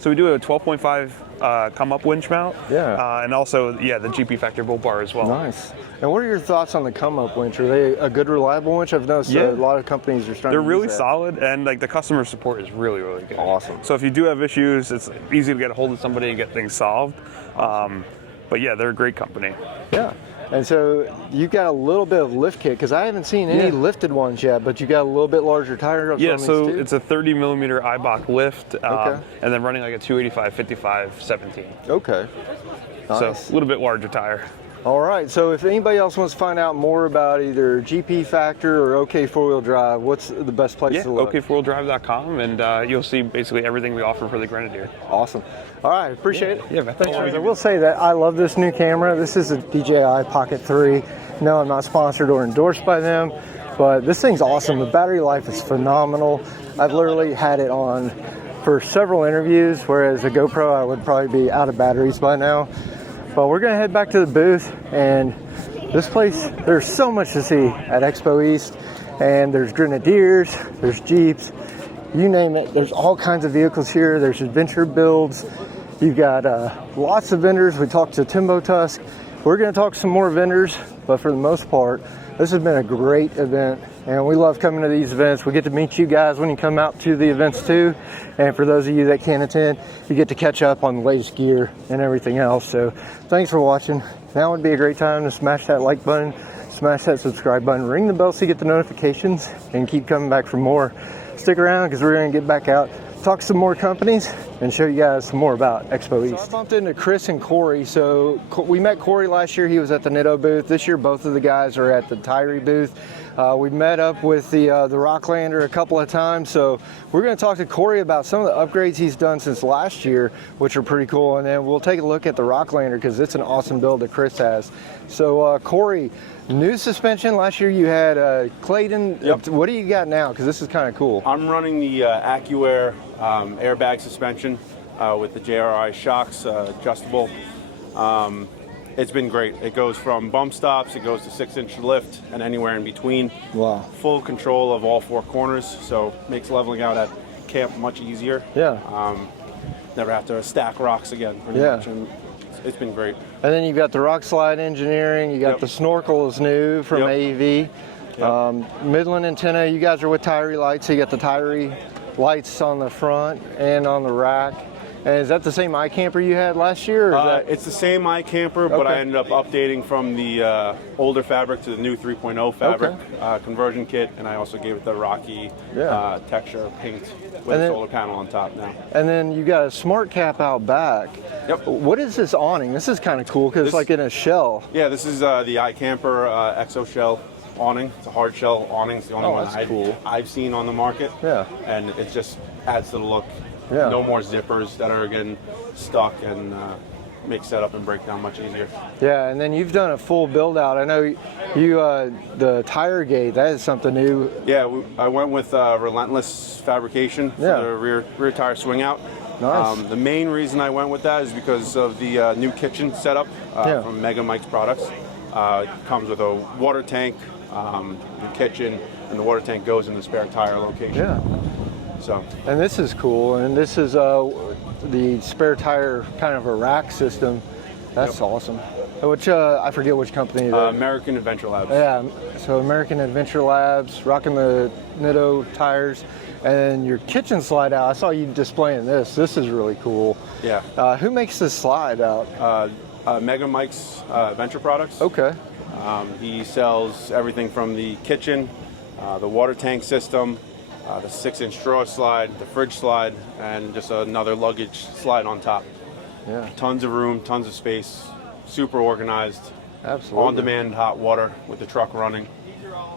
So we do a 12.5 come-up winch mount. Yeah. And also, the GP Factor bull bar as well. Nice. And what are your thoughts on the come-up winch? Are they a good, reliable winch? I've noticed a lot of companies are starting to use They're really that. solid, and like the customer support is really, really good. Awesome. So if you do have issues, it's easy to get a hold of somebody and get things solved. But yeah, they're a great company. Yeah. And so you've got a little bit of lift kit, because I haven't seen any lifted ones yet, but you got a little bit larger tire. Yeah, so it's a 30 millimeter IBOC lift, and then running like a 285/55/17. Okay. Nice. So a little bit larger tire. All right, so if anybody else wants to find out more about either GP Factor or OK Four-Wheel Drive, what's the best place to look? OK4wheeldrive.com, and you'll see basically everything we offer for the Grenadier. Awesome. All right, appreciate it. Yeah, man. Thanks. I will say that I love this new camera. This is a DJI Pocket 3. No, I'm not sponsored or endorsed by them, but this thing's awesome. The battery life is phenomenal. I've literally had it on for several interviews, whereas a GoPro, I would probably be out of batteries by now. But we're gonna head back to the booth, and this place, there's so much to see at Expo East, and there's Grenadiers, there's Jeeps, you name it. There's all kinds of vehicles here. There's adventure builds. You've got lots of vendors. We talked to Timbo Tusk. We're gonna talk to some more vendors, but for the most part, this has been a great event, and we love coming to these events. We get to meet you guys when you come out to the events too, and for those of you that can't attend, you get to catch up on the latest gear and everything else. So thanks for watching. Now would be a great time to smash that like button, smash that subscribe button, ring the bell so you get the notifications, and keep coming back for more. Stick around, because we're going to get back out, talk to some more companies, and show you guys some more about Expo East. So I bumped into Chris and Corey. So we met Corey last year. He was at the Nitto booth. This year, both of the guys are at the Tyree booth. We met up with the Rocklander a couple of times. So we're going to talk to Corey about some of the upgrades he's done since last year, which are pretty cool. And then we'll take a look at the Rocklander, because it's an awesome build that Chris has. So Corey, new suspension. Last year you had Clayton. Yep. What do you got now? Because this is kind of cool. I'm running the AccuAir airbag suspension with the JRI shocks, adjustable. It's been great. It goes from bump stops, it goes to 6-inch lift, and anywhere in between. Wow. Full control of all four corners, so makes leveling out at camp much easier. Yeah. Never have to stack rocks again, pretty much. And it's been great. And then you've got the Rock Slide Engineering. You got the snorkel is new from AEV. Midland antenna. You guys are with Tyree lights, so you got the Tyree lights on the front and on the rack. And is that the same iCamper you had last year? Or It's the same iCamper, but I ended up updating from the older fabric to the new 3.0 fabric conversion kit, and I also gave it the Rocky texture paint with a solar panel on top now. And then you got a smart cap out back. Yep. What is this awning? This is kind of cool, because it's like in a shell. Yeah, this is the iCamper Exo Shell awning. It's a hard shell awning. It's the only one I've seen on the market. Yeah. And it just adds to the look. Yeah. No more zippers that are getting stuck, and make setup and breakdown much easier. Yeah, and then you've done a full build out. I know you, the tire gate, that is something new. Yeah, I went with Relentless fabrication for the rear tire swing out. Nice. The main reason I went with that is because of the new kitchen setup from Mega Mike's products. It comes with a water tank, the kitchen, and the water tank goes in the spare tire location. Yeah. So. And this is cool. And this is the spare tire kind of a rack system. That's awesome. Which I forget which company. American Adventure Labs. Yeah. So American Adventure Labs, rocking the Nitto tires, and your kitchen slide out. I saw you displaying this. This is really cool. Yeah. Who makes this slide out? Mega Mike's Adventure Products. Okay. He sells everything from the kitchen, the water tank system, the 6-inch drawer slide, the fridge slide, and just another luggage slide on top. Yeah. Tons of room, tons of space, super organized. Absolutely. On-demand hot water with the truck running.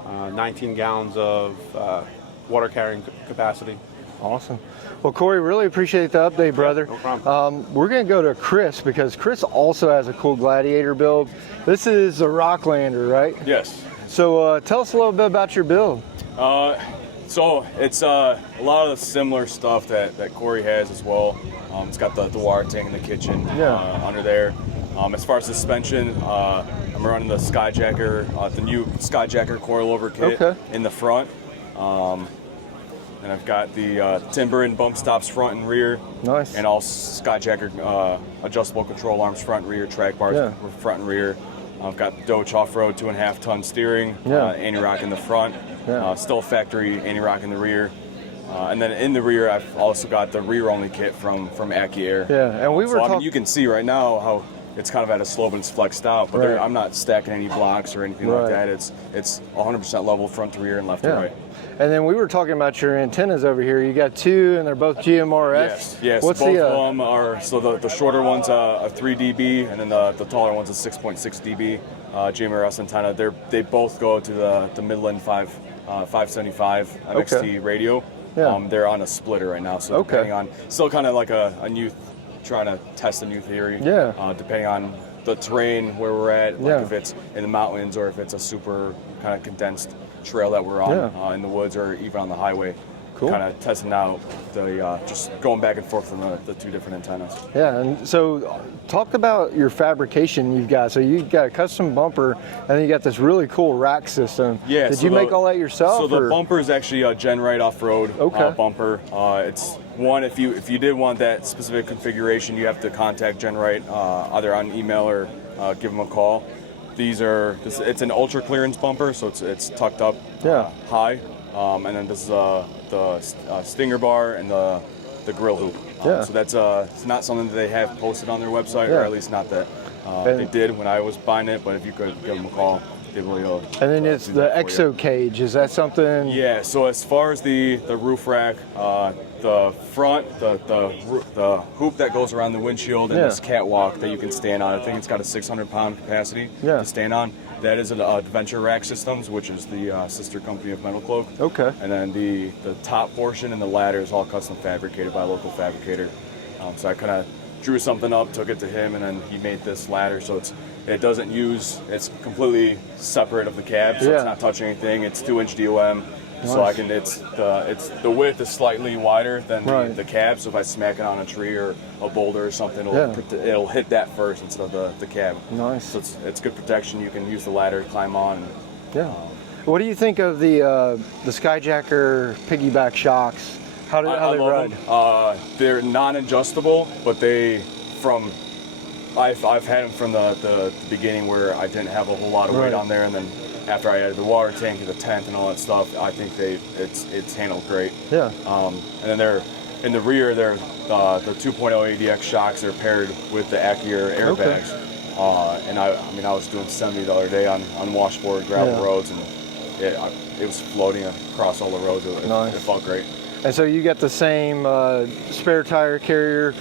19 gallons of water carrying capacity. Awesome. Well, Corey, really appreciate the update, brother. No problem. We're going to go to Chris because Chris also has a cool Gladiator build. This is a Rocklander, right? Yes. So tell us a little bit about your build. So it's a lot of the similar stuff that Corey has as well. It's got the water tank in the kitchen under there. As far as suspension, I'm running the Skyjacker, the new Skyjacker coilover kit in the front. And I've got the timber and bump stops front and rear. Nice. And all Skyjacker adjustable control arms front and rear, track bars front and rear. I've got the Dodge Offroad 2.5 ton steering, anti-rock in the front, still factory anti-rock in the rear. And then in the rear, I've also got the rear-only kit from AccuAir. Yeah, and we were I mean, you can see right now how it's kind of at a slope and it's flexed out, but I'm not stacking any blocks or anything like that. It's 100% level front to rear and left to right. And then we were talking about your antennas over here. You got two, and they're both GMRS. Yes. What's both of them are, so the shorter one's a 3 dB, and then the taller one's a 6.6 dB GMRS antenna. They both go to the Midland 575 MXT radio. Yeah. They're on a splitter right now, so depending on, still kind of like a new, trying to test a new theory. Yeah. Depending on the terrain where we're at, like if it's in the mountains or if it's a super kind of condensed trail that we're on in the woods or even on the highway. Cool. Kind of testing out the just going back and forth from the two different antennas. Yeah, and so talk about your fabrication you've got. So you've got a custom bumper, and then you got this really cool rack system. Yeah. Did you make all that yourself? So the bumper is actually a GenRight off-road bumper. It's one, if you did want that specific configuration, you have to contact GenRight either on email or give them a call. It's an ultra clearance bumper, so it's tucked up high. And then this is the stinger bar and the grill hoop. So that's it's not something that they have posted on their website, or at least not that they did when I was buying it. But if you could give them a call, they will. And then it's the exo cage. Is that something? Yeah. So as far as the roof rack, the front, the hoop that goes around the windshield, and this catwalk that you can stand on. I think it's got a 600-pound capacity to stand on. That is an Adventure Rack Systems, which is the sister company of Metal Cloak. Okay. And then the top portion and the ladder is all custom fabricated by a local fabricator. So I kind of drew something up, took it to him, and then he made this ladder. So it's completely separate of the cab, so it's not touching anything. It's 2-inch DOM. Nice. So the width is slightly wider than the cab. So if I smack it on a tree or a boulder or something, it'll hit that first instead of the cab. Nice. So it's good protection. You can use the ladder to climb on. Yeah. What do you think of the Skyjacker piggyback shocks? How do they ride? They're non-adjustable, but I've had them from the beginning where I didn't have a whole lot of weight on there, and then after I added the water tank and the tent and all that stuff, I think it's handled great. Yeah. And then they're in the rear. They're the 2.0 ADX shocks are paired with the AccuAir airbags. And I was doing 70 the other day on washboard gravel roads, and it was floating across all the roads. It felt great. And so you got the same spare tire carrier,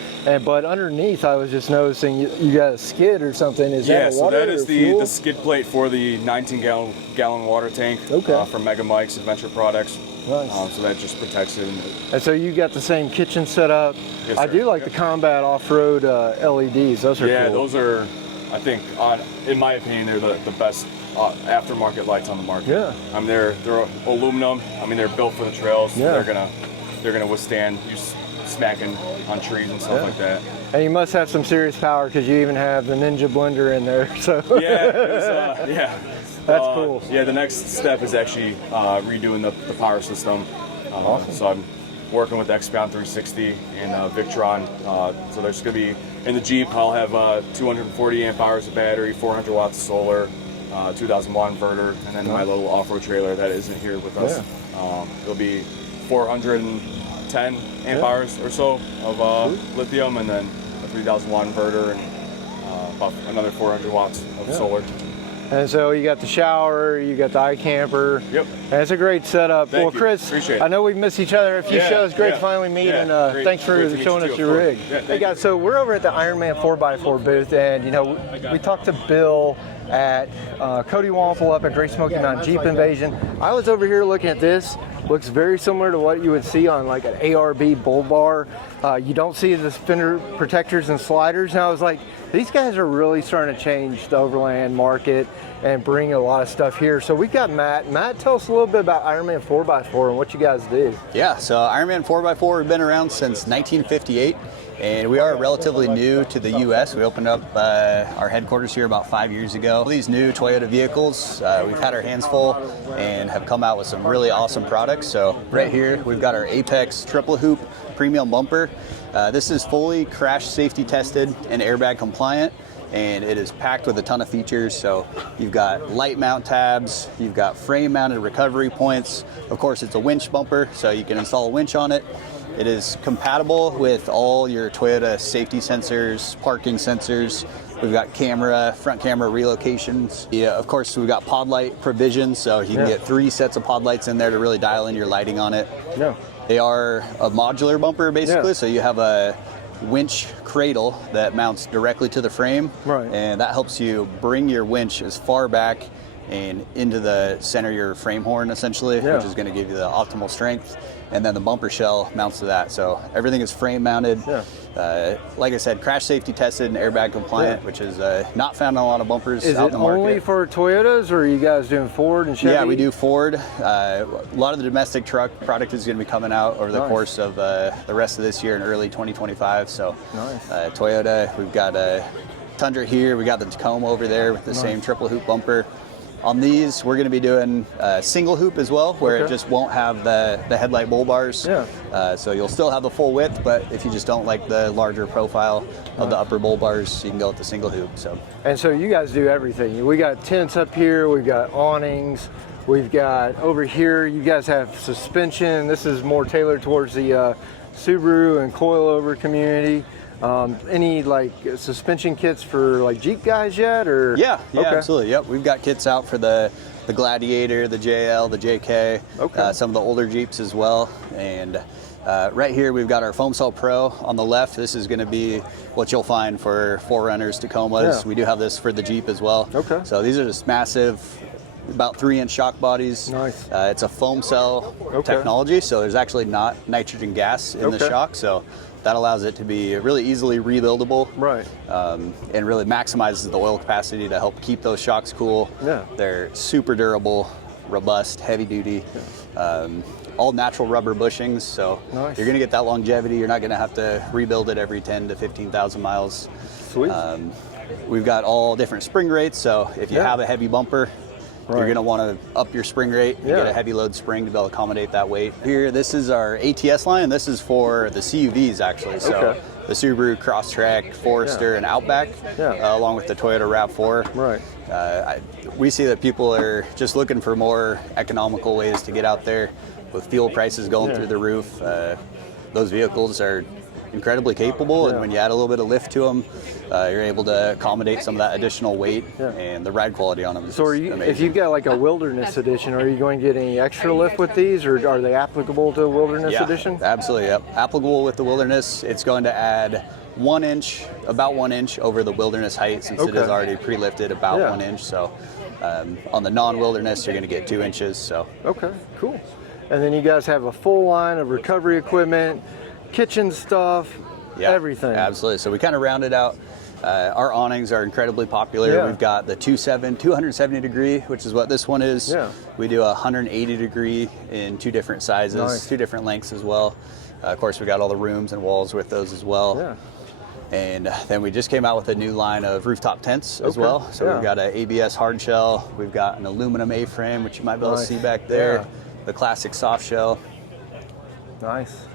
but underneath I was just noticing you got a skid or something. Is that water? So that is fuel? the skid plate for the 19-gallon water tank from Mega Mike's Adventure Products. Nice. So that just protects it. And so you got the same kitchen setup. Yes, I do like the combat off-road LEDs. Those are cool. Yeah, those are, I think, in my opinion, they're the best aftermarket lights on the market. Yeah. I mean, they're aluminum. I mean, they're built for the trails. Yeah. They're gonna withstand you smacking on trees and stuff like that. And you must have some serious power because you even have the Ninja blender in there. So That's cool. Yeah, the next step is actually redoing the power system. Awesome. So I'm working with Expion 360 and Victron. So there's going to be, in the Jeep, I'll have 240 amp hours of battery, 400 watts of solar, 2,000 watt inverter, and then my little off-road trailer that isn't here with us. It'll be 410 amp hours or so of lithium, and then a 3,000 watt inverter, and about another 400 watts of solar. And so you got the shower, you got the iCamper. Yep. And it's a great setup. Thank well, you. Chris, Appreciate it. I know we've missed each other a few shows. Great to finally meet, and thanks for showing us your rig. Hey guys, so we're over at the Ironman 4x4 booth, and you know, we talked to Bill at Cody Wampel up at Great Smoky Mountain Jeep Invasion. I was over here looking at this. Looks very similar to what you would see on like an ARB bull bar. You don't see the fender protectors and sliders. And I was like, these guys are really starting to change the overland market and bring a lot of stuff here. So we've got Matt. Matt, tell us a little bit about Ironman 4x4 and what you guys do. Yeah, so Ironman 4x4, we've been around since 1958. And we are relatively new to the U.S. We opened up our headquarters here about 5 years ago. All these new Toyota vehicles, we've had our hands full and have come out with some really awesome products. So right here, we've got our Apex triple hoop premium bumper. This is fully crash safety tested and airbag compliant, and it is packed with a ton of features. So you've got light mount tabs, you've got frame mounted recovery points. Of course, it's a winch bumper, so you can install a winch on it. It is compatible with all your Toyota safety sensors, parking sensors. We've got front camera relocations. Yeah, of course, we've got pod light provisions, so you can get 3 sets of pod lights in there to really dial in your lighting on it. Yeah. They are a modular bumper, basically, so you have a winch cradle that mounts directly to the frame, and that helps you bring your winch as far back and into the center of your frame horn, essentially, which is going to give you the optimal strength. And then the bumper shell mounts to that. So everything is frame mounted. Like I said, crash safety tested and airbag compliant, which is not found on a lot of bumpers out in the market. Is it only for Toyotas, or are you guys doing Ford and Chevy? Yeah, we do Ford. A lot of the domestic truck product is going to be coming out over the course of the rest of this year and early 2025. So Toyota, we've got a Tundra here. We got the Tacoma over there with the same triple hoop bumper. On these, we're going to be doing single hoop as well, where it just won't have the headlight bull bars. So you'll still have the full width, but if you just don't like the larger profile of the upper bull bars, you can go with the single hoop. And so you guys do everything. We got tents up here, we've got awnings, we've got over here, you guys have suspension. This is more tailored towards the Subaru and coilover community. Any like suspension kits for like Jeep guys yet, or? Yeah, absolutely. Yep, we've got kits out for the Gladiator, the JL, the JK, some of the older Jeeps as well. And right here we've got our Foam Cell Pro on the left. This is going to be what you'll find for 4Runners, Tacomas. We do have this for the Jeep as well. So these are just massive, about 3-inch shock bodies. It's a foam cell technology, so there's actually not nitrogen gas in the shock. So that allows it to be really easily rebuildable, and really maximizes the oil capacity to help keep those shocks cool. They're super durable, robust, heavy duty, all natural rubber bushings, so you're going to get that longevity. You're not going to have to rebuild it every 10 to 15,000 miles. Sweet. We've got all different spring rates, so if you have a heavy bumper, you're going to want to up your spring rate and get a heavy load spring to be able to accommodate that weight. Here, this is our ATS line. This is for the CUVs, actually. So the Subaru Crosstrek, Forester, and Outback, along with the Toyota RAV4. We see that people are just looking for more economical ways to get out there. With fuel prices going through the roof, those vehicles are incredibly capable, and when you add a little bit of lift to them, you're able to accommodate some of that additional weight, and the ride quality on them is amazing. If you've got like a Wilderness Edition, are you going to get any extra lift with these, or are they applicable to the Wilderness Edition? Absolutely, applicable with the Wilderness. It's going to add about 1 inch over the Wilderness height, since it is already pre-lifted about 1 inch. So on the non-Wilderness, you're going to get 2 inches. So cool. And then you guys have a full line of recovery equipment, kitchen stuff, everything. Absolutely. So we kind of rounded out. Our awnings are incredibly popular. We've got the 270 degree, which is what this one is. We do 180 degree in 2 different sizes, 2 different lengths as well. Of course, we got all the rooms and walls with those as well. And then we just came out with a new line of rooftop tents as well. So we've got an ABS hard shell, we've got an aluminum A-frame, which you might be able to see back there, the classic soft shell. Nice.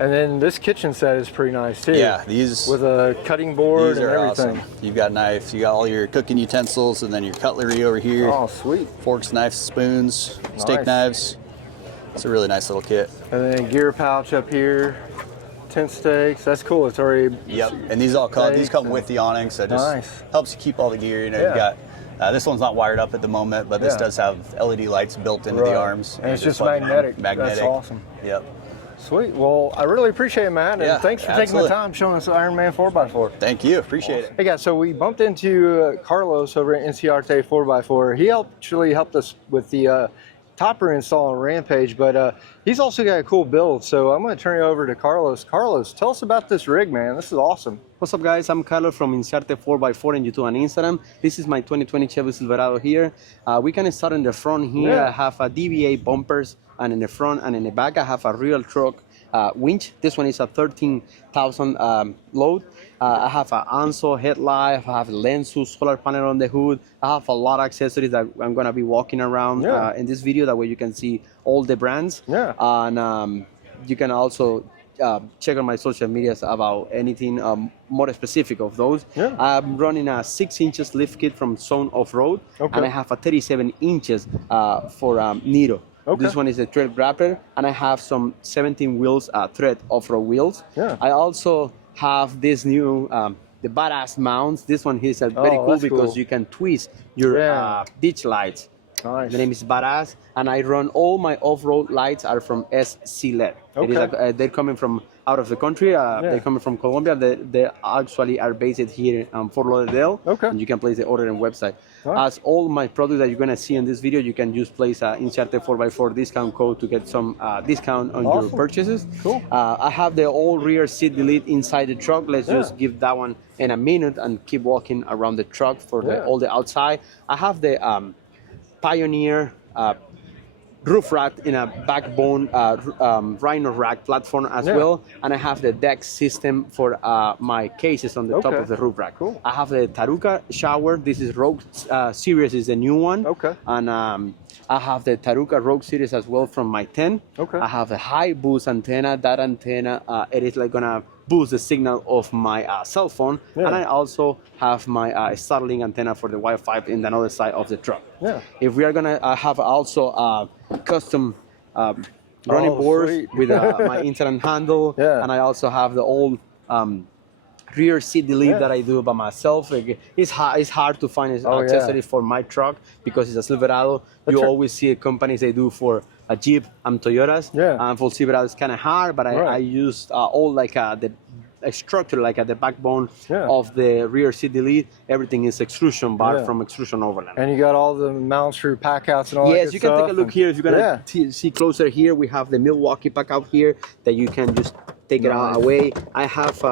And then this kitchen set is pretty nice too. Yeah, these with a cutting board and everything. Awesome. You've got knives, you got all your cooking utensils, and then your cutlery over here. Oh, sweet. Forks, knives, spoons, steak knives. It's a really nice little kit. And then gear pouch up here. Tent stakes, that's cool. It's already and these come with the awning, so it just helps you keep all the gear. You know, you've got this one's not wired up at the moment, but this does have LED lights built into the arms, and it's just magnetic. That's awesome. Yep. Sweet. Well, I really appreciate it, Matt, and thanks for taking the time showing us the Ironman 4x4. Thank you. Appreciate it. Hey guys, so we bumped into Carlos over at NCRT 4x4. He actually helped us with the topper install on Rampage, but he's also got a cool build, so I'm going to turn it over to Carlos. Carlos, tell us about this rig, man. This is awesome. What's up, guys? I'm Carlos from Inserte 4x4 on YouTube and Instagram. This is my 2020 Chevy Silverado here. We can start in the front here. I have a DVA bumpers, and in the front and in the back I have a real truck winch. This one is a 13,000 load. I have an ANSO headlight, I have a Lensus solar panel on the hood. I have a lot of accessories that I'm going to be walking around in this video. That way you can see all the brands. And you can also check on my social medias about anything more specific of those. I'm running a 6 inches lift kit from Zone Offroad, and I have a 37 inches for Nero. This one is a thread grappler, and I have some 17 wheels thread off-road wheels. I also have this new the badass mounts. This one is very cool because you can twist your ditch lights. The name is Badass, and I run all my off-road lights are from SC LED. They're coming from out of the country. They're coming from Colombia. They actually are based here in Fort Lauderdale, and you can place the order on website. As all my products that you're going to see in this video, you can just place an Inserte 4x4 discount code to get some discount on your purchases. I have the all rear seat delete inside the truck. Let's just give that one in a minute and keep walking around the truck for all the outside. I have the Pioneer roof rack in a backbone Rhino rack platform as well, and I have the deck system for my cases on the top of the roof rack. I have the Taruka shower. This is Rogue series is the new one, and I have the Taruka Rogue series as well from my 10. I have a high boost antenna. That antenna it is like gonna boost the signal of my cell phone, and I also have my Starlink antenna for the Wi-Fi in the other side of the truck. If we are gonna have also custom running boards with my internet handle, and I also have the old rear seat delete that I do by myself. It's hard to find accessories for my truck because it's a Silverado. You always see companies they do for a Jeep and Toyotas, and for Silverado it's kind of hard, but I used all like the structure, like at the backbone of the rear seat delete. Everything is extrusion bar from Extrusion Overland. And you got all the mounts for your pack outs and all that Yes, you can take a look here. If you're gonna see closer here, we have the Milwaukee pack out here that you can just take it out away. I have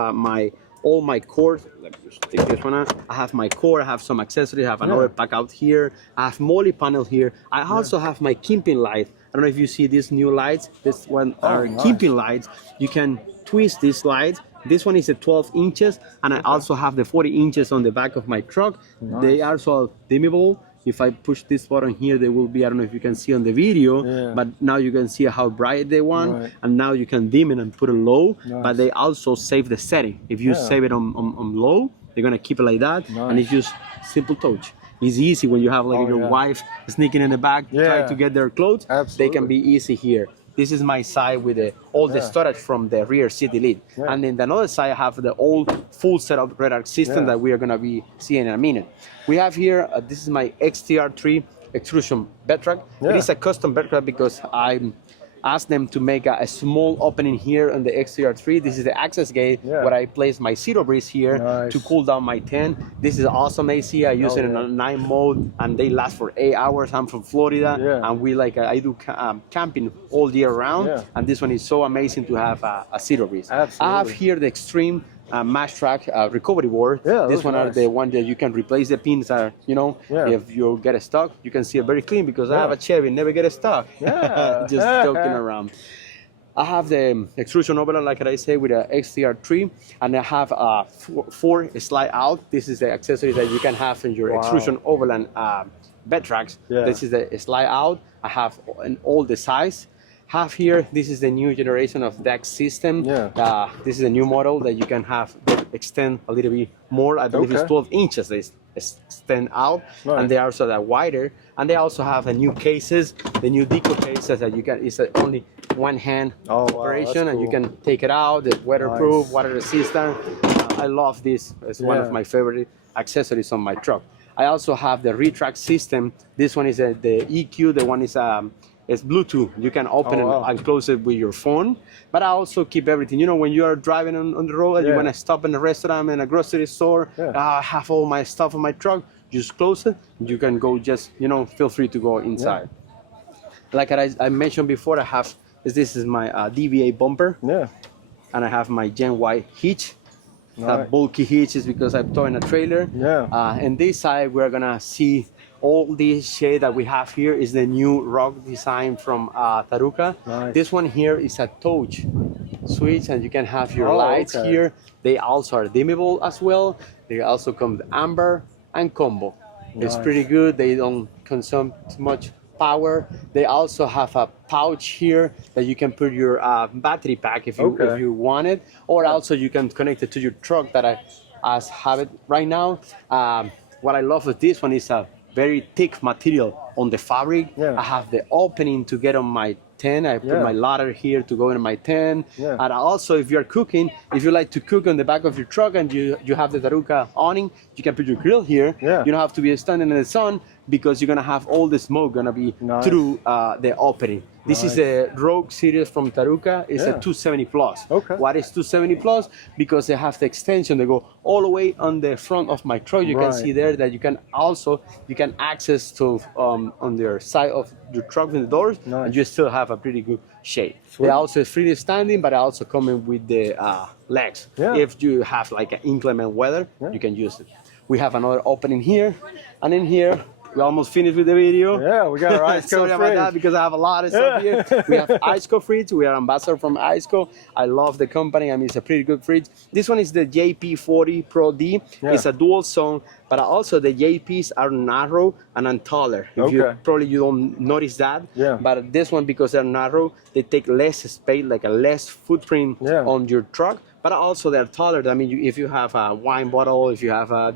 all my cord. Let me just take this one out. I have my cord, I have some accessories, I have another pack out here. I have Molly panel here. I also have my kimping light. I don't know if you see these new lights. This one are kimping lights. You can twist these lights. This one is a 12 inches, and I also have the 40 inches on the back of my truck. They are also dimmable. If I push this button here, they will be, I don't know if you can see on the video, but now you can see how bright they want, and now you can dim it and put it low, but they also save the setting. If you save it on low, they're gonna keep it like that, and it's just simple touch. It's easy when you have like your wife sneaking in the back, trying to get their clothes. They can be easy here. This is my side with all the storage from the rear seat delete. And then the other side, I have the old full setup radar system that we are going to be seeing in a minute. We have here, this is my XTR3 extrusion bed rack. It is a custom bed rack because I asked them to make a small opening here on the XTR3. This is the access gate where I place my Zero Breeze here to cool down my tent. This is awesome AC. I use it in a 9 mode, and they last for 8 hours. I'm from Florida, and we I do camping all year round, and this one is so amazing to have a Zero Breeze. I have here the Extreme mash track recovery board. This one are the one that you can replace the pins. If you get stuck, you can see it very clean because I have a Chevy, never get stuck. Just joking around. I have the extrusion overland, like I say, with a XTR3, and I have 4 slide out. This is the accessory that you can have in your extrusion overland bed tracks. This is the slide out. I have all the size. Have here, this is the new generation of DEX system. This is a new model that you can have extend a little bit more. I believe it's 12 inches they extend out, and they are also that wider. And they also have the new cases, the new deco cases that you can. It's only one hand operation, and you can take it out. It's weatherproof, water resistant. I love this. It's one of my favorite accessories on my truck. I also have the retract system. This one is the EQ. The one is it's Bluetooth. You can open and close it with your phone. But I also keep everything. You know, when you are driving on the road and you want to stop in a restaurant, in a grocery store, I have all my stuff on my truck. Just close it. You can go just, you know, feel free to go inside. Like I mentioned before, I have, this is my DVA bumper. And I have my Gen Y hitch. That bulky hitch is because I'm towing a trailer. And this side, we're going to see all this shade that we have here is the new rock design from Taruka. This one here is a touch switch, and you can have your lights here. They also are dimmable as well. They also come with amber and combo. It's pretty good. They don't consume too much power. They also have a pouch here that you can put your battery pack if you want it, or also you can connect it to your truck that I have it right now. What I love with this one is a very thick material on the fabric. I have the opening to get on my tent. I put my ladder here to go in my tent. And also, if you're cooking, if you like to cook on the back of your truck and you have the Taruka awning, you can put your grill here. You don't have to be standing in the sun because you're gonna have all the smoke gonna be through the opening. This is a Rogue series from Taruka. It's a 270 plus. What is 270 plus? Because they have the extension. They go all the way on the front of my truck. You can see there that you can access to on the side of your truck in the doors, and you still have a pretty good shade. They also freely standing, but also coming with the legs. If you have like an inclement weather, you can use it. We have another opening here, and in here. We almost finished with the video. We got our Iceco Sorry about that because I have a lot of stuff here. We have Iceco fridge. We are ambassador from Iceco. I love the company. I mean, it's a pretty good fridge. This one is the JP40 Pro D. It's a dual zone, but also the JPs are narrow and taller. If you don't notice that. But this one, because they're narrow, they take less space, like a less footprint on your truck. But also they're taller. I mean, if you have a wine bottle, if you have a,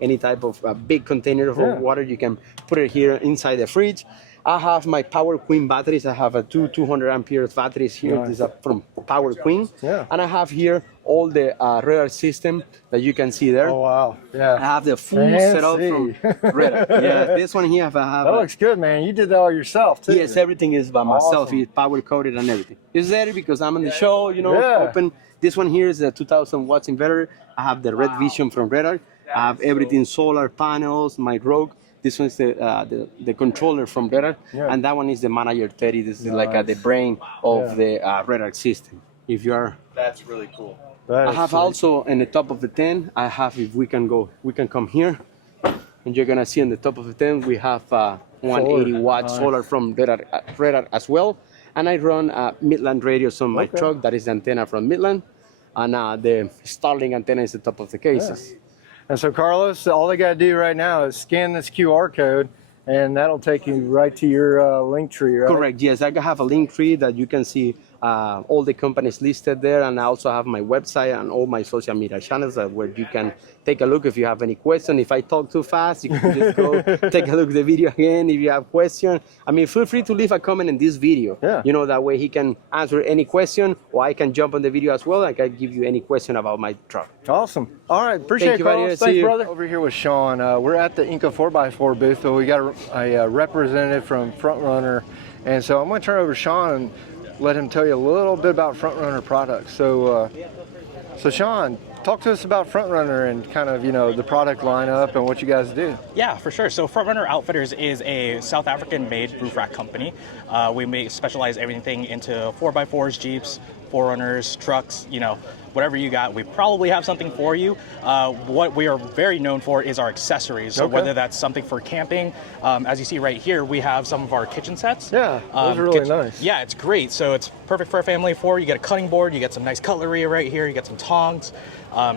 any type of big container of water, you can put it here inside the fridge. I have my Power Queen batteries. I have 200 ampere batteries here. These are from Power Queen. And I have here all the radar system that you can see there. I have the full setup from radar. This one here I have. That looks good, man. You did that all yourself, too. Yes, everything is by myself. It's power coded and everything. It's there because I'm on the show, open. This one here is a 2000 watts inverter. I have the Red Vision from radar. I have everything, solar panels, my Rogue. This one is the controller from radar, and that one is the Manager 30. This is like the brain of the radar system. If you are, that's really cool. I have also in the top of the tent. I have, if we can come here, and you're gonna see on the top of the tent we have 180 watt solar from radar as well. And I run Midland radios on my truck. That is the antenna from Midland, and the Starlink antenna is the top of the cases. And so, Carlos, all they got to do right now is scan this QR code, and that'll take you right to your link tree, right? Correct, yes. I have a link tree that you can see all the companies listed there, and I also have my website and all my social media channels where you can take a look if you have any question. If I talk too fast, you can just go take a look at the video again if you have questions. I mean, feel free to leave a comment in this video. That way he can answer any question, or I can jump on the video as well. I can give you any question about my truck. Awesome. All right, appreciate it, Carlos. Thanks, brother. Over here with Sean. We're at the Inca 4x4 booth, so we got a representative from Front Runner. And so I'm going to turn it over to Sean and let him tell you a little bit about Front Runner products. So Sean, talk to us about Front Runner and kind of, the product lineup and what you guys do. Yeah, for sure. So Front Runner Outfitters is a South African-made roof rack company. We specialize everything into 4x4s, Jeeps, 4Runners, trucks, whatever you got, we probably have something for you. What we are very known for is our accessories. So whether that's something for camping, as you see right here, we have some of our kitchen sets. Yeah, those are really nice. Yeah, it's great. So it's perfect for a family of 4. You get a cutting board, you get some nice cutlery right here, you get some tongs.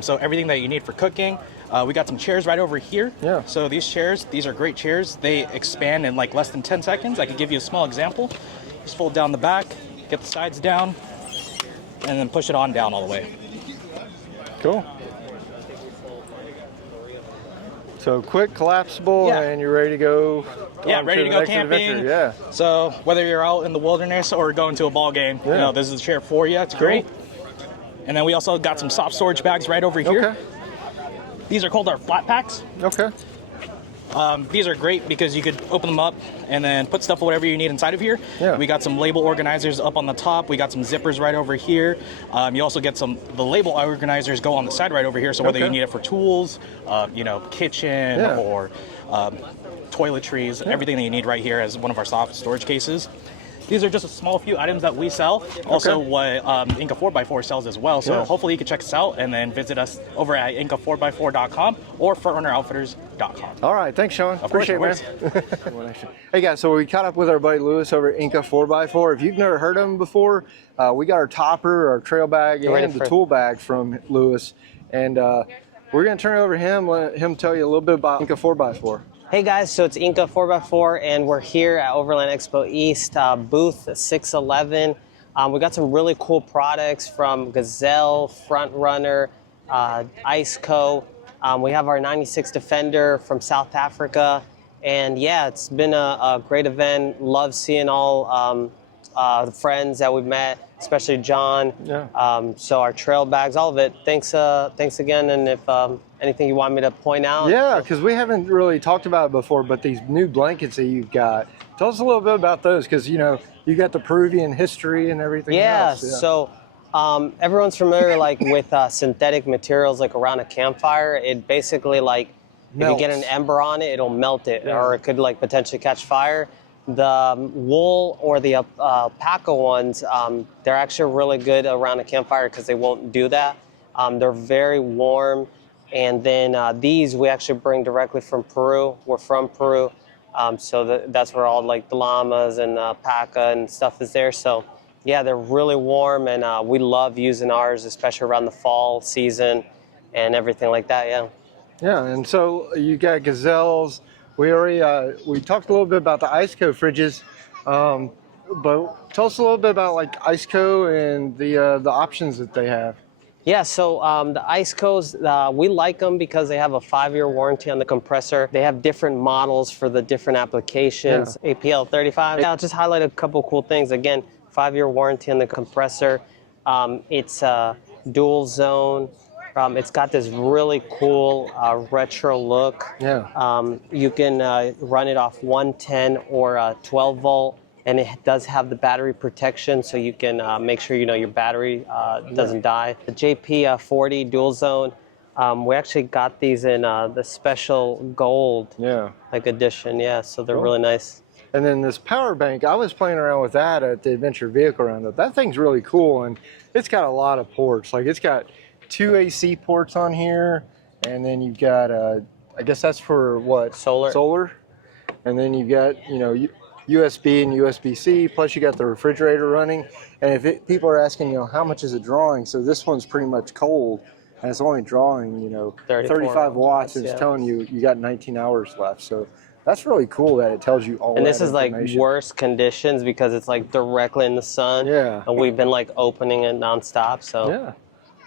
So everything that you need for cooking. We got some chairs right over here. Yeah. So these chairs, these are great chairs. They expand in like less than 10 seconds. I could give you a small example. Just fold down the back, get the sides down, and then push it on down all the way. Cool. So quick, collapsible, and you're ready to go. Yeah, ready to go camping. Yeah. So whether you're out in the wilderness or going to a ball game, you know, this is the chair for you. It's great. And then we also got some soft storage bags right over here. Okay. These are called our flat packs. Okay. These are great because you could open them up and then put stuff, whatever you need inside of here. Yeah. We got some label organizers up on the top. We got some zippers right over here. You also get the label organizers go on the side right over here. So whether you need it for tools, you know, kitchen or toiletries, everything that you need right here as one of our soft storage cases. These are just a small few items that we sell. Also what Inca 4x4 sells as well. So hopefully you can check us out and then visit us over at inca4x4.com or frontrunneroutfitters.com. All right, thanks, Sean. Appreciate it, man. Hey guys, so we caught up with our buddy Lewis over at Inca 4x4. If you've never heard of him before, we got our topper, our trail bag, and the tool bag from Lewis. And we're gonna turn it over to him, let him tell you a little bit about Inca 4x4. Hey guys, so it's Inca 4x4 and we're here at Overland Expo East, booth 611. We got some really cool products from Gazelle, Front Runner, Iceco. We have our 96 Defender from South Africa. And yeah, it's been a great event. Love seeing all the friends that we've met, especially John. Yeah. So our trail bags, all of it. Thanks again. And if anything you want me to point out? Yeah, because we haven't really talked about it before, but these new blankets that you've got, tell us a little bit about those, because you know you got the Peruvian history and everything else. Yeah. So everyone's familiar like with synthetic materials like around a campfire. It basically like melts. If you get an ember on it, it'll melt it, or it could like potentially catch fire. The wool or the alpaca ones, they're actually really good around a campfire because they won't do that. They're very warm. And then these we actually bring directly from Peru. We're from Peru, so that's where all like the llamas and alpaca and stuff is there. So yeah, they're really warm, and we love using ours, especially around the fall season and everything like that. Yeah. Yeah, and so you got Gazelles. We already we talked a little bit about the Iceco fridges, but tell us a little bit about like Iceco and the options that they have. Yeah, so the Icecos, we like them because they have a 5-year warranty on the compressor. They have different models for the different applications. Yeah. APL 35. Yeah, I'll just highlight a couple cool things. Again, 5-year warranty on the compressor. It's dual zone. It's got this really cool retro look. Yeah. You can run it off 110 or 12 volt. And it does have the battery protection, so you can make sure you know your battery doesn't die. The JP 40 dual zone, we actually got these in the special gold like edition. Yeah, so they're really nice. And then this power bank, I was playing around with that at the Adventure Vehicle Roundup. That thing's really cool, and it's got a lot of ports. Like it's got 2 AC ports on here, and then you've got I guess that's for what? Solar. And then you've got USB and USB-C, plus you got the refrigerator running. And if people are asking, how much is it drawing? So this one's pretty much cold, and it's only drawing, 35 watts, and it's telling you got 19 hours left. So that's really cool that it tells you all that. And this is like worst conditions because it's like directly in the sun. Yeah. And we've been like opening it nonstop. So yeah.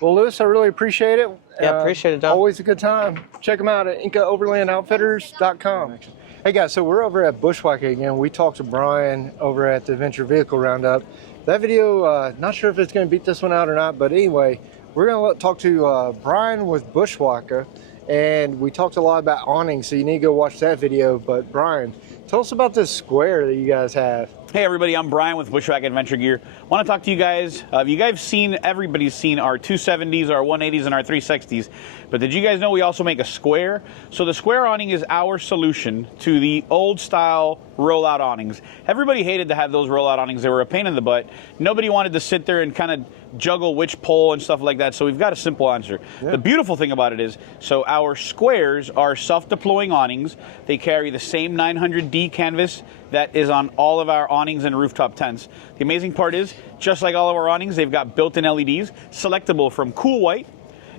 Well, Lewis, I really appreciate it. Yeah, appreciate it, John. Always a good time. Check them out at IncaOverlandOutfitters.com. Hey guys, so we're over at Bushwhacker again. We talked to Brian over at the Adventure Vehicle Roundup. That video, not sure if it's going to beat this one out or not, but anyway, we're going to talk to Brian with Bushwhacker, and we talked a lot about awnings, so you need to go watch that video. But Brian, tell us about this square that you guys have. Hey everybody, I'm Brian with Bushwhacker Adventure Gear. I want to talk to you guys. Everybody's seen our 270s, our 180s, and our 360s. But did you guys know we also make a square? So the square awning is our solution to the old style rollout awnings. Everybody hated to have those rollout awnings. They were a pain in the butt. Nobody wanted to sit there and kind of juggle which pole and stuff like that. So we've got a simple answer. Yeah. The beautiful thing about it is, so our squares are self-deploying awnings. They carry the same 900D canvas that is on all of our awnings and rooftop tents. The amazing part is, just like all of our awnings, they've got built-in LEDs, selectable from cool white,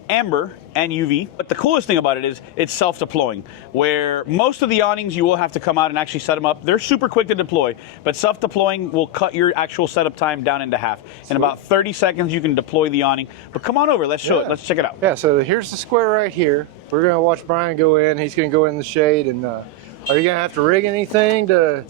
amber, and UV. But the coolest thing about it is it's self-deploying, where most of the awnings you will have to come out and actually set them up. They're super quick to deploy, but self-deploying will cut your actual setup time down into half. In about 30 seconds, you can deploy the awning. But come on over, let's show it. Let's check it out. Yeah, so here's the square right here. We're gonna watch Brian go in. He's gonna go in the shade, and are you gonna have to rig anything to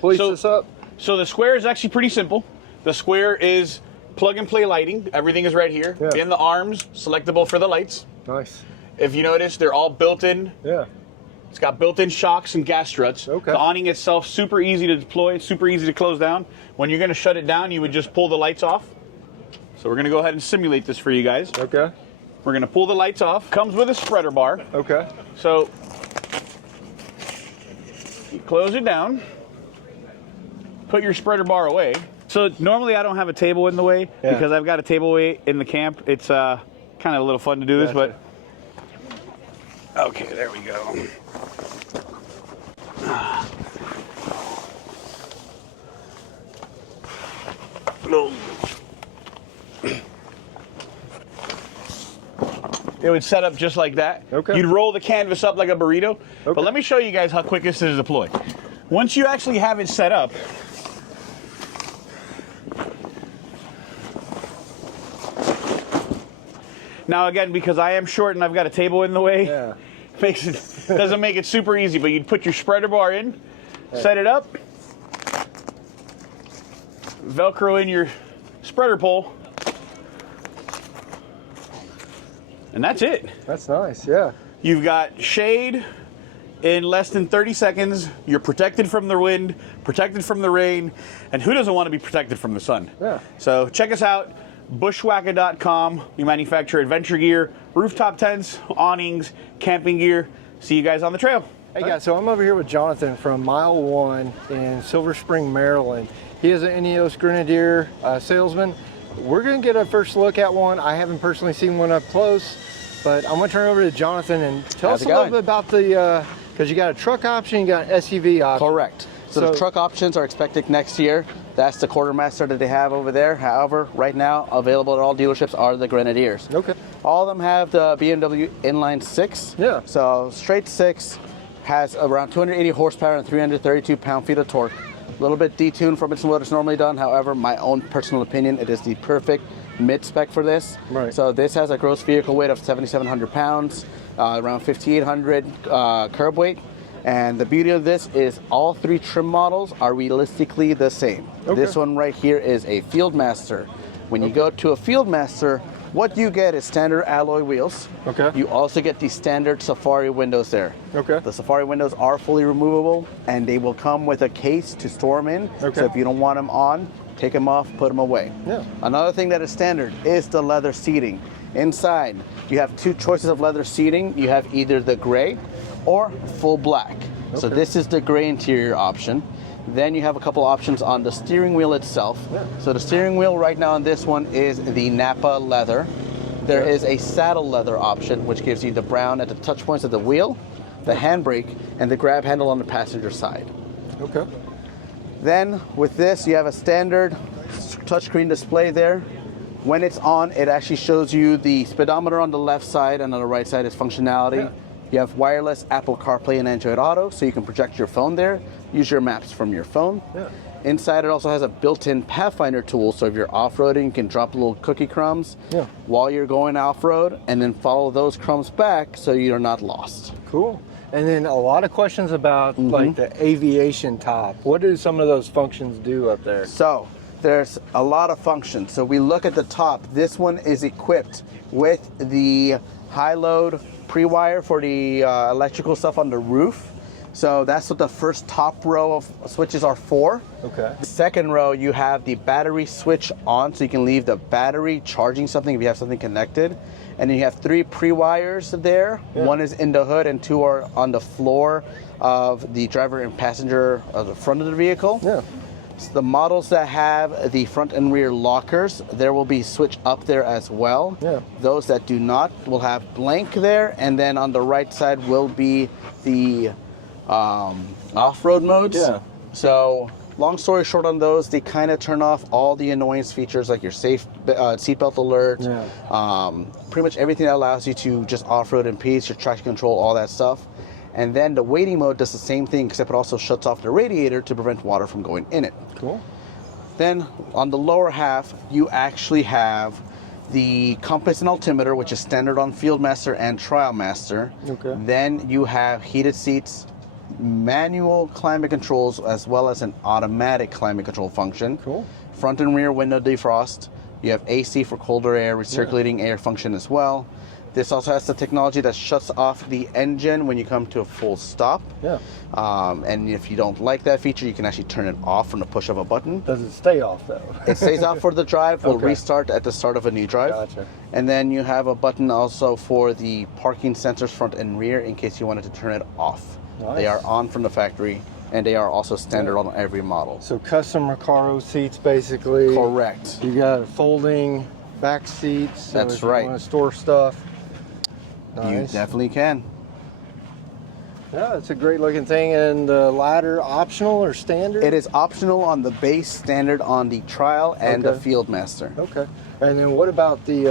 police this up? So the square is actually pretty simple. The square is plug and play lighting. Everything is right here. In the arms, selectable for the lights. Nice. If you notice, they're all built in. Yeah. It's got built-in shocks and gas struts. Okay. The awning itself, super easy to deploy, super easy to close down. When you're going to shut it down, you would just pull the lights off. So we're going to go ahead and simulate this for you guys. Okay. We're going to pull the lights off. Comes with a spreader bar. Okay. So you close it down. Put your spreader bar away. So normally I don't have a table in the way because I've got a table way in the camp. It's kind of a little fun to do this, but okay, there we go. No. It would set up just like that. Okay. You'd roll the canvas up like a burrito. Okay. But let me show you guys how quick this is to deploy. Once you actually have it set up, now again, because I am short and I've got a table in the way, doesn't make it super easy, but you'd put your spreader bar in, set it up, Velcro in your spreader pole, and that's it. That's nice, yeah. You've got shade in less than 30 seconds. You're protected from the wind, protected from the rain, and who doesn't want to be protected from the sun? Yeah. So check us out. Bushwhacker.com. We manufacture adventure gear, rooftop tents, awnings, camping gear. See you guys on the trail. Hey guys, so I'm over here with Jonathan from Mile 1 in Silver Spring, Maryland. He is an Ineos Grenadier salesman. We're gonna get a first look at one. I haven't personally seen one up close, but I'm gonna turn it over to Jonathan and tell us a little bit about the, because you got a truck option, you got an SUV option. Correct. So the truck options are expected next year. That's the Quartermaster that they have over there. However, right now, available at all dealerships are the Grenadiers. Okay. All of them have the BMW inline 6. Yeah. So straight 6 has around 280 horsepower and 332 pound-feet of torque. A little bit detuned from what it's normally done. However, my own personal opinion, it is the perfect mid-spec for this. Right. So this has a gross vehicle weight of 7,700 pounds, around 5,800 curb weight. And the beauty of this is all three trim models are realistically the same. Okay. This one right here is a Fieldmaster. When you go to a Fieldmaster, what you get is standard alloy wheels. Okay. You also get the standard Safari windows there. Okay. The Safari windows are fully removable, and they will come with a case to store them in. Okay. So if you don't want them on, take them off, put them away. Yeah. Another thing that is standard is the leather seating. Inside, you have two choices of leather seating. You have either the gray or full black. So this is the gray interior option. Then you have a couple options on the steering wheel itself. Yeah. So the steering wheel right now on this one is the Napa leather. There is a saddle leather option, which gives you the brown at the touch points of the wheel, the handbrake, and the grab handle on the passenger side. Okay. Then with this, you have a standard touchscreen display there. When it's on, it actually shows you the speedometer on the left side, and on the right side is functionality. Yeah. You have wireless Apple CarPlay and Android Auto, so you can project your phone there, use your maps from your phone. Yeah. Inside, it also has a built-in Pathfinder tool, so if you're off-roading, you can drop little cookie crumbs while you're going off-road, and then follow those crumbs back so you're not lost. Cool. And then a lot of questions about like the aviation top. What do some of those functions do up there? So there's a lot of functions. So we look at the top. This one is equipped with the high-load pre-wire for the electrical stuff on the roof. So that's what the first top row of switches are for. Okay. The second row, you have the battery switch on, so you can leave the battery charging something if you have something connected. And then you have 3 pre-wires there. Yeah. 1 is in the hood and 2 are on the floor of the driver and passenger of the front of the vehicle. Yeah. So the models that have the front and rear lockers, there will be switch up there as well. Yeah. Those that do not will have blank there, and then on the right side will be the off-road modes. Yeah. So long story short on those, they kind of turn off all the annoyance features like your safe seatbelt alert, pretty much everything that allows you to just off-road in peace, your traction control, all that stuff. And then the waiting mode does the same thing, except it also shuts off the radiator to prevent water from going in it. Cool. Then on the lower half, you actually have the compass and altimeter, which is standard on Fieldmaster and Trialmaster. Okay. Then you have heated seats, manual climate controls, as well as an automatic climate control function. Cool. Front and rear window defrost. You have AC for colder air, recirculating air function as well. This also has the technology that shuts off the engine when you come to a full stop. Yeah. And if you don't like that feature, you can actually turn it off from the push of a button. Does it stay off though? It stays off for the drive. Will Okay. restart at the start of a new drive. Gotcha. And then you have a button also for the parking sensors front and rear in case you wanted to turn it off. Nice. They are on from the factory, and they are also standard on every model. So custom Recaro seats basically. Correct. You got folding back seats. So That's if you right. want to store stuff. You Nice. definitely can. Yeah, it's a great looking thing. And the ladder optional or standard? It is optional on the base, standard on the Trial and the Fieldmaster. Okay. And then what about the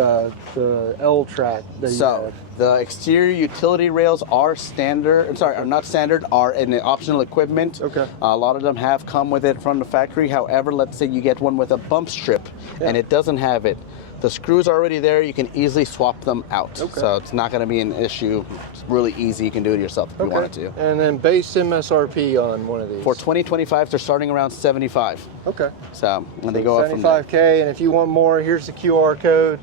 L track that you So had? the exterior utility rails are standard. Sorry, are not standard. Are in the optional equipment. Okay. A lot of them have come with it from the factory. However, let's say you get one with a bump strip and it doesn't have it. The screws are already there. You can easily swap them out. Okay. So it's not going to be an issue. It's really easy. You can do it yourself if you wanted to. And then base MSRP on one of these? For 2025, they're starting around 75. Okay. So when they go up from there. 75K, and if you want more, here's the QR code.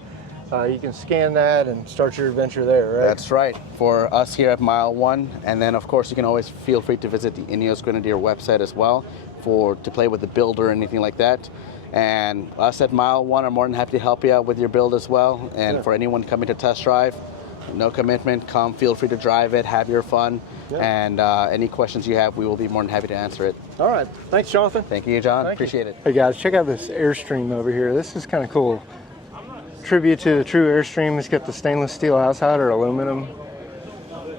You can scan that and start your adventure there, right? That's right. For us here at Mile 1, and then of course you can always feel free to visit the Ineos Grenadier website as well to play with the build or anything like that. And us at Mile 1 are more than happy to help you out with your build as well. And for anyone coming to test drive, no commitment, come, feel free to drive it, have your fun, and any questions you have, we will be more than happy to answer it. All right. Thanks, Jonathan. Thank you, John. Thank Appreciate you. it. Hey guys, check out this Airstream over here. This is kind of cool. Tribute to the true Airstream. It's got the stainless steel outside or aluminum.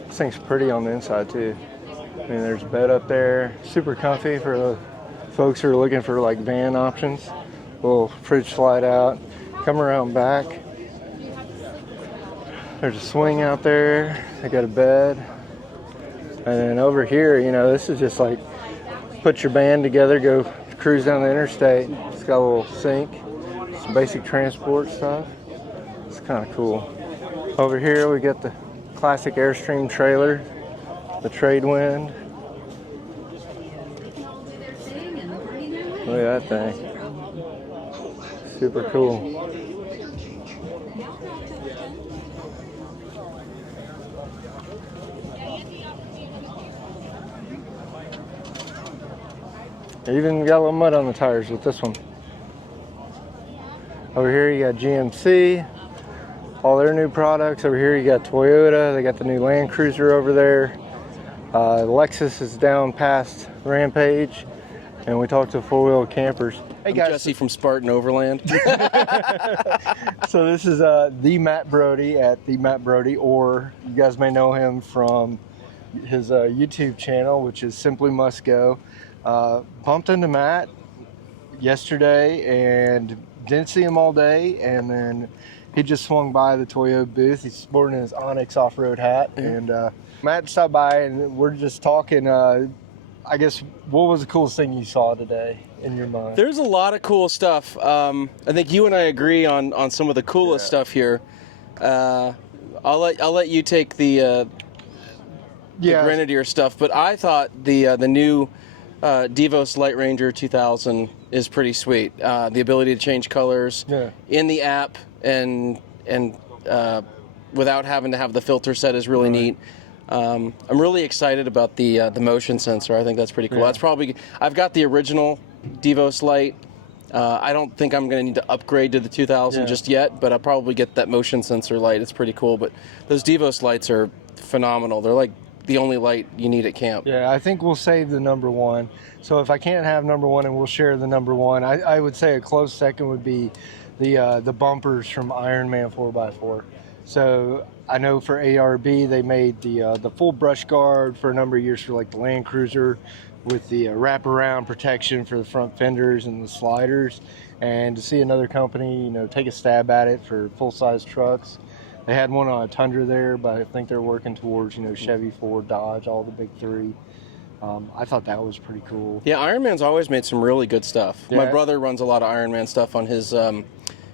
This thing's pretty on the inside too. I mean, there's a bed up there. Super comfy for the folks who are looking for like van options. Little fridge slide out. Come around back. There's a swing out there. They got a bed. And then over here, you know, this is just like put your band together, go cruise down the interstate. It's got a little sink, some basic transport stuff. It's kind of cool. Over here we got the classic Airstream trailer, the trade wind. Look at that thing. Super cool. Even got a little mud on the tires with this one. Over here you got GMC, all their new products. Over here you got Toyota, they got the new Land Cruiser over there. Lexus is down past Rampage, and we talked to four-wheel campers. Hey guys. Jesse from Spartan Overland. So this is the Matt Brody at the Matt Brody, or you guys may know him from his YouTube channel, which is Simply Must Go. Bumped into Matt yesterday and didn't see him all day, and then he just swung by the Toyo booth. He's sporting his Onyx off-road hat, and Matt stopped by and we're just talking. I guess, what was the coolest thing you saw today in your mind? There's a lot of cool stuff. I think you and I agree on some of the coolest stuff here. I'll let you take the Grenadier stuff, but I thought the new Build Lightranger 2000 is pretty sweet. The ability to change colors in the app and without having to have the filter set is really neat. I'm really excited about the motion sensor. I think that's pretty cool. That's probably, I've got the original Devos Light. I don't think I'm going to need to upgrade to the 2000 just yet, but I'll probably get that motion sensor light. It's pretty cool. But those Devos lights are phenomenal. They're like the only light you need at camp. Yeah, I think we'll save the number one. So if I can't have number one and we'll share the number one, I would say a close second would be the bumpers from Ironman 4x4. So I know for ARB they made the full brush guard for a number of years for like the Land Cruiser with the wraparound protection for the front fenders and the sliders. And to see another company, you know, take a stab at it for full-size trucks. They had one on a Tundra there, but I think they're working towards, you know, Chevy, Ford, Dodge, all the big three. I thought that was pretty cool. Yeah, Ironman's always made some really good stuff. Yeah. My brother runs a lot of Ironman stuff on his,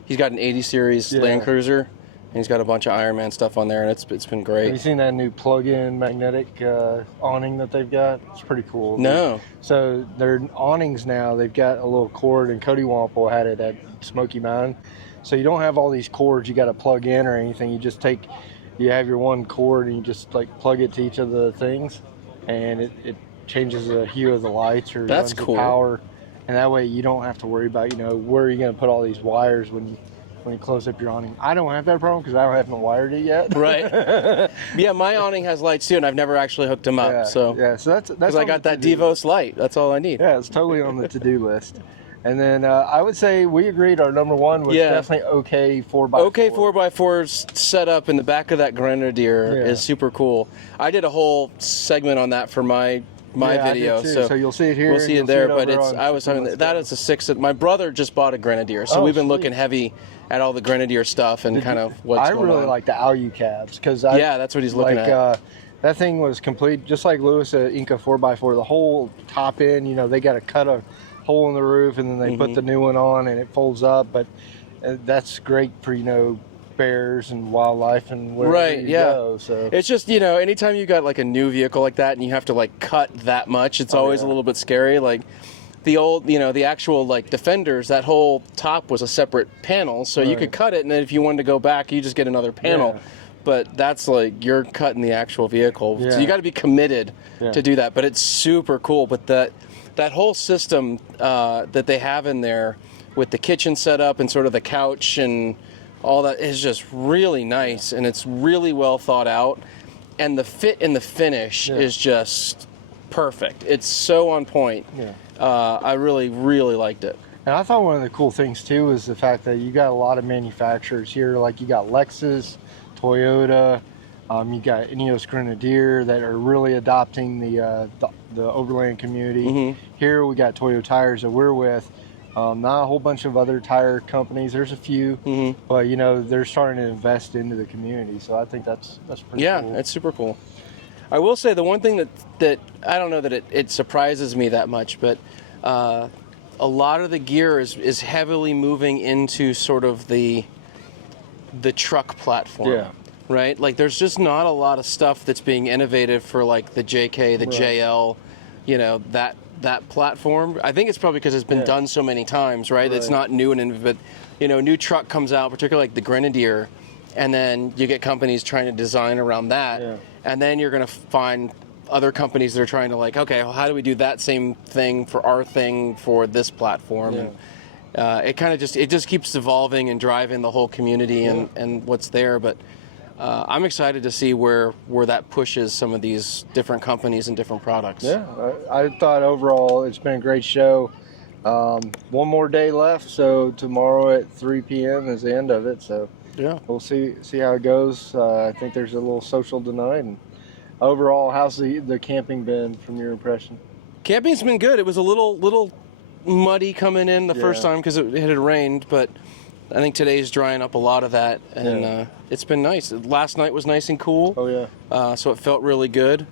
he's got an 80 series Land Cruiser, and he's got a bunch of Ironman stuff on there, and it's been great. Have you seen that new plug-in magnetic awning that they've got? It's pretty cool. No. So their awnings now, they've got a little cord, and Cody Wample had it at Smoky Mountain. So you don't have all these cords you got to plug in or anything. You just you have your one cord and you just like plug it to each of the things, and it changes the hue of the lights or That's runs cool. the power. And that way you don't have to worry about, you know, where are you going to put all these wires when you close up your awning. I don't have that problem because I haven't wired it yet. Right. Yeah, my awning has lights too, and I've never actually hooked them up. So that's because I got that Devos light. That's all I need. Yeah, it's totally on the to-do list. And then I would say we agreed our number one was definitely OK 4x4. OK 4x4's setup in the back of that Grenadier is super cool. I did a whole segment on that for my video, so you'll see it here. We'll see it there, but I was talking that is a 6. My brother just bought a Grenadier, so we've been looking heavy at all the Grenadier stuff and kind of what's going on. I really like the Alucabs because that's what he's looking at. That thing was complete, just like Lewis at Inca 4x4. The whole top end, you know, they got to cut a hole in the roof and then they put the new one on and it folds up. But that's great for, you know, bears and wildlife and wherever you go. So it's just, you know, anytime you got like a new vehicle like that and you have to like cut that much, it's always a little bit scary. Like the old, you know, the actual like Defenders, that whole top was a separate panel, so you could cut it, and then if you wanted to go back, you just get another panel. But that's like you're cutting the actual vehicle, so you got to be committed to do that. But it's super cool. But that whole system that they have in there with the kitchen setup and sort of the couch and all that is just really nice, and it's really well thought out, and the fit and the finish is just perfect. It's so on point. I really, really liked it. And I thought one of the cool things too was the fact that you got a lot of manufacturers here. Like you got Lexus, Toyota, you got Ineos Grenadier that are really adopting the Overland community. Here we got Toyo Tires that we're with. Not a whole bunch of other tire companies. There's a few, but you know they're starting to invest into the community. So I think that's pretty cool. Yeah, it's super cool. I will say the one thing that I don't know that it surprises me that much, but a lot of the gear is heavily moving into sort of the truck platform. Right? Like there's just not a lot of stuff that's being innovated for like the JK, the JL, you know, that platform. I think it's probably because it's been done so many times, right? It's not new, but you know, new truck comes out, particularly like the Grenadier, and then you get companies trying to design around that, and then you're going to find other companies that are trying to like, okay, well, how do we do that same thing for our thing for this platform? And it kind of just keeps evolving and driving the whole community and what's there, but I'm excited to see where that pushes some of these different companies and different products. Yeah, I thought overall it's been a great show. One more day left, so tomorrow at 3 p.m. is the end of it. So we'll see how it goes. I think there's a little social tonight. And overall, how's the camping been from your impression? Camping's been good. It was a little muddy coming in the first time because it had rained, but I think today's drying up a lot of that, and it's been nice. Last night was nice and cool. So it felt really good.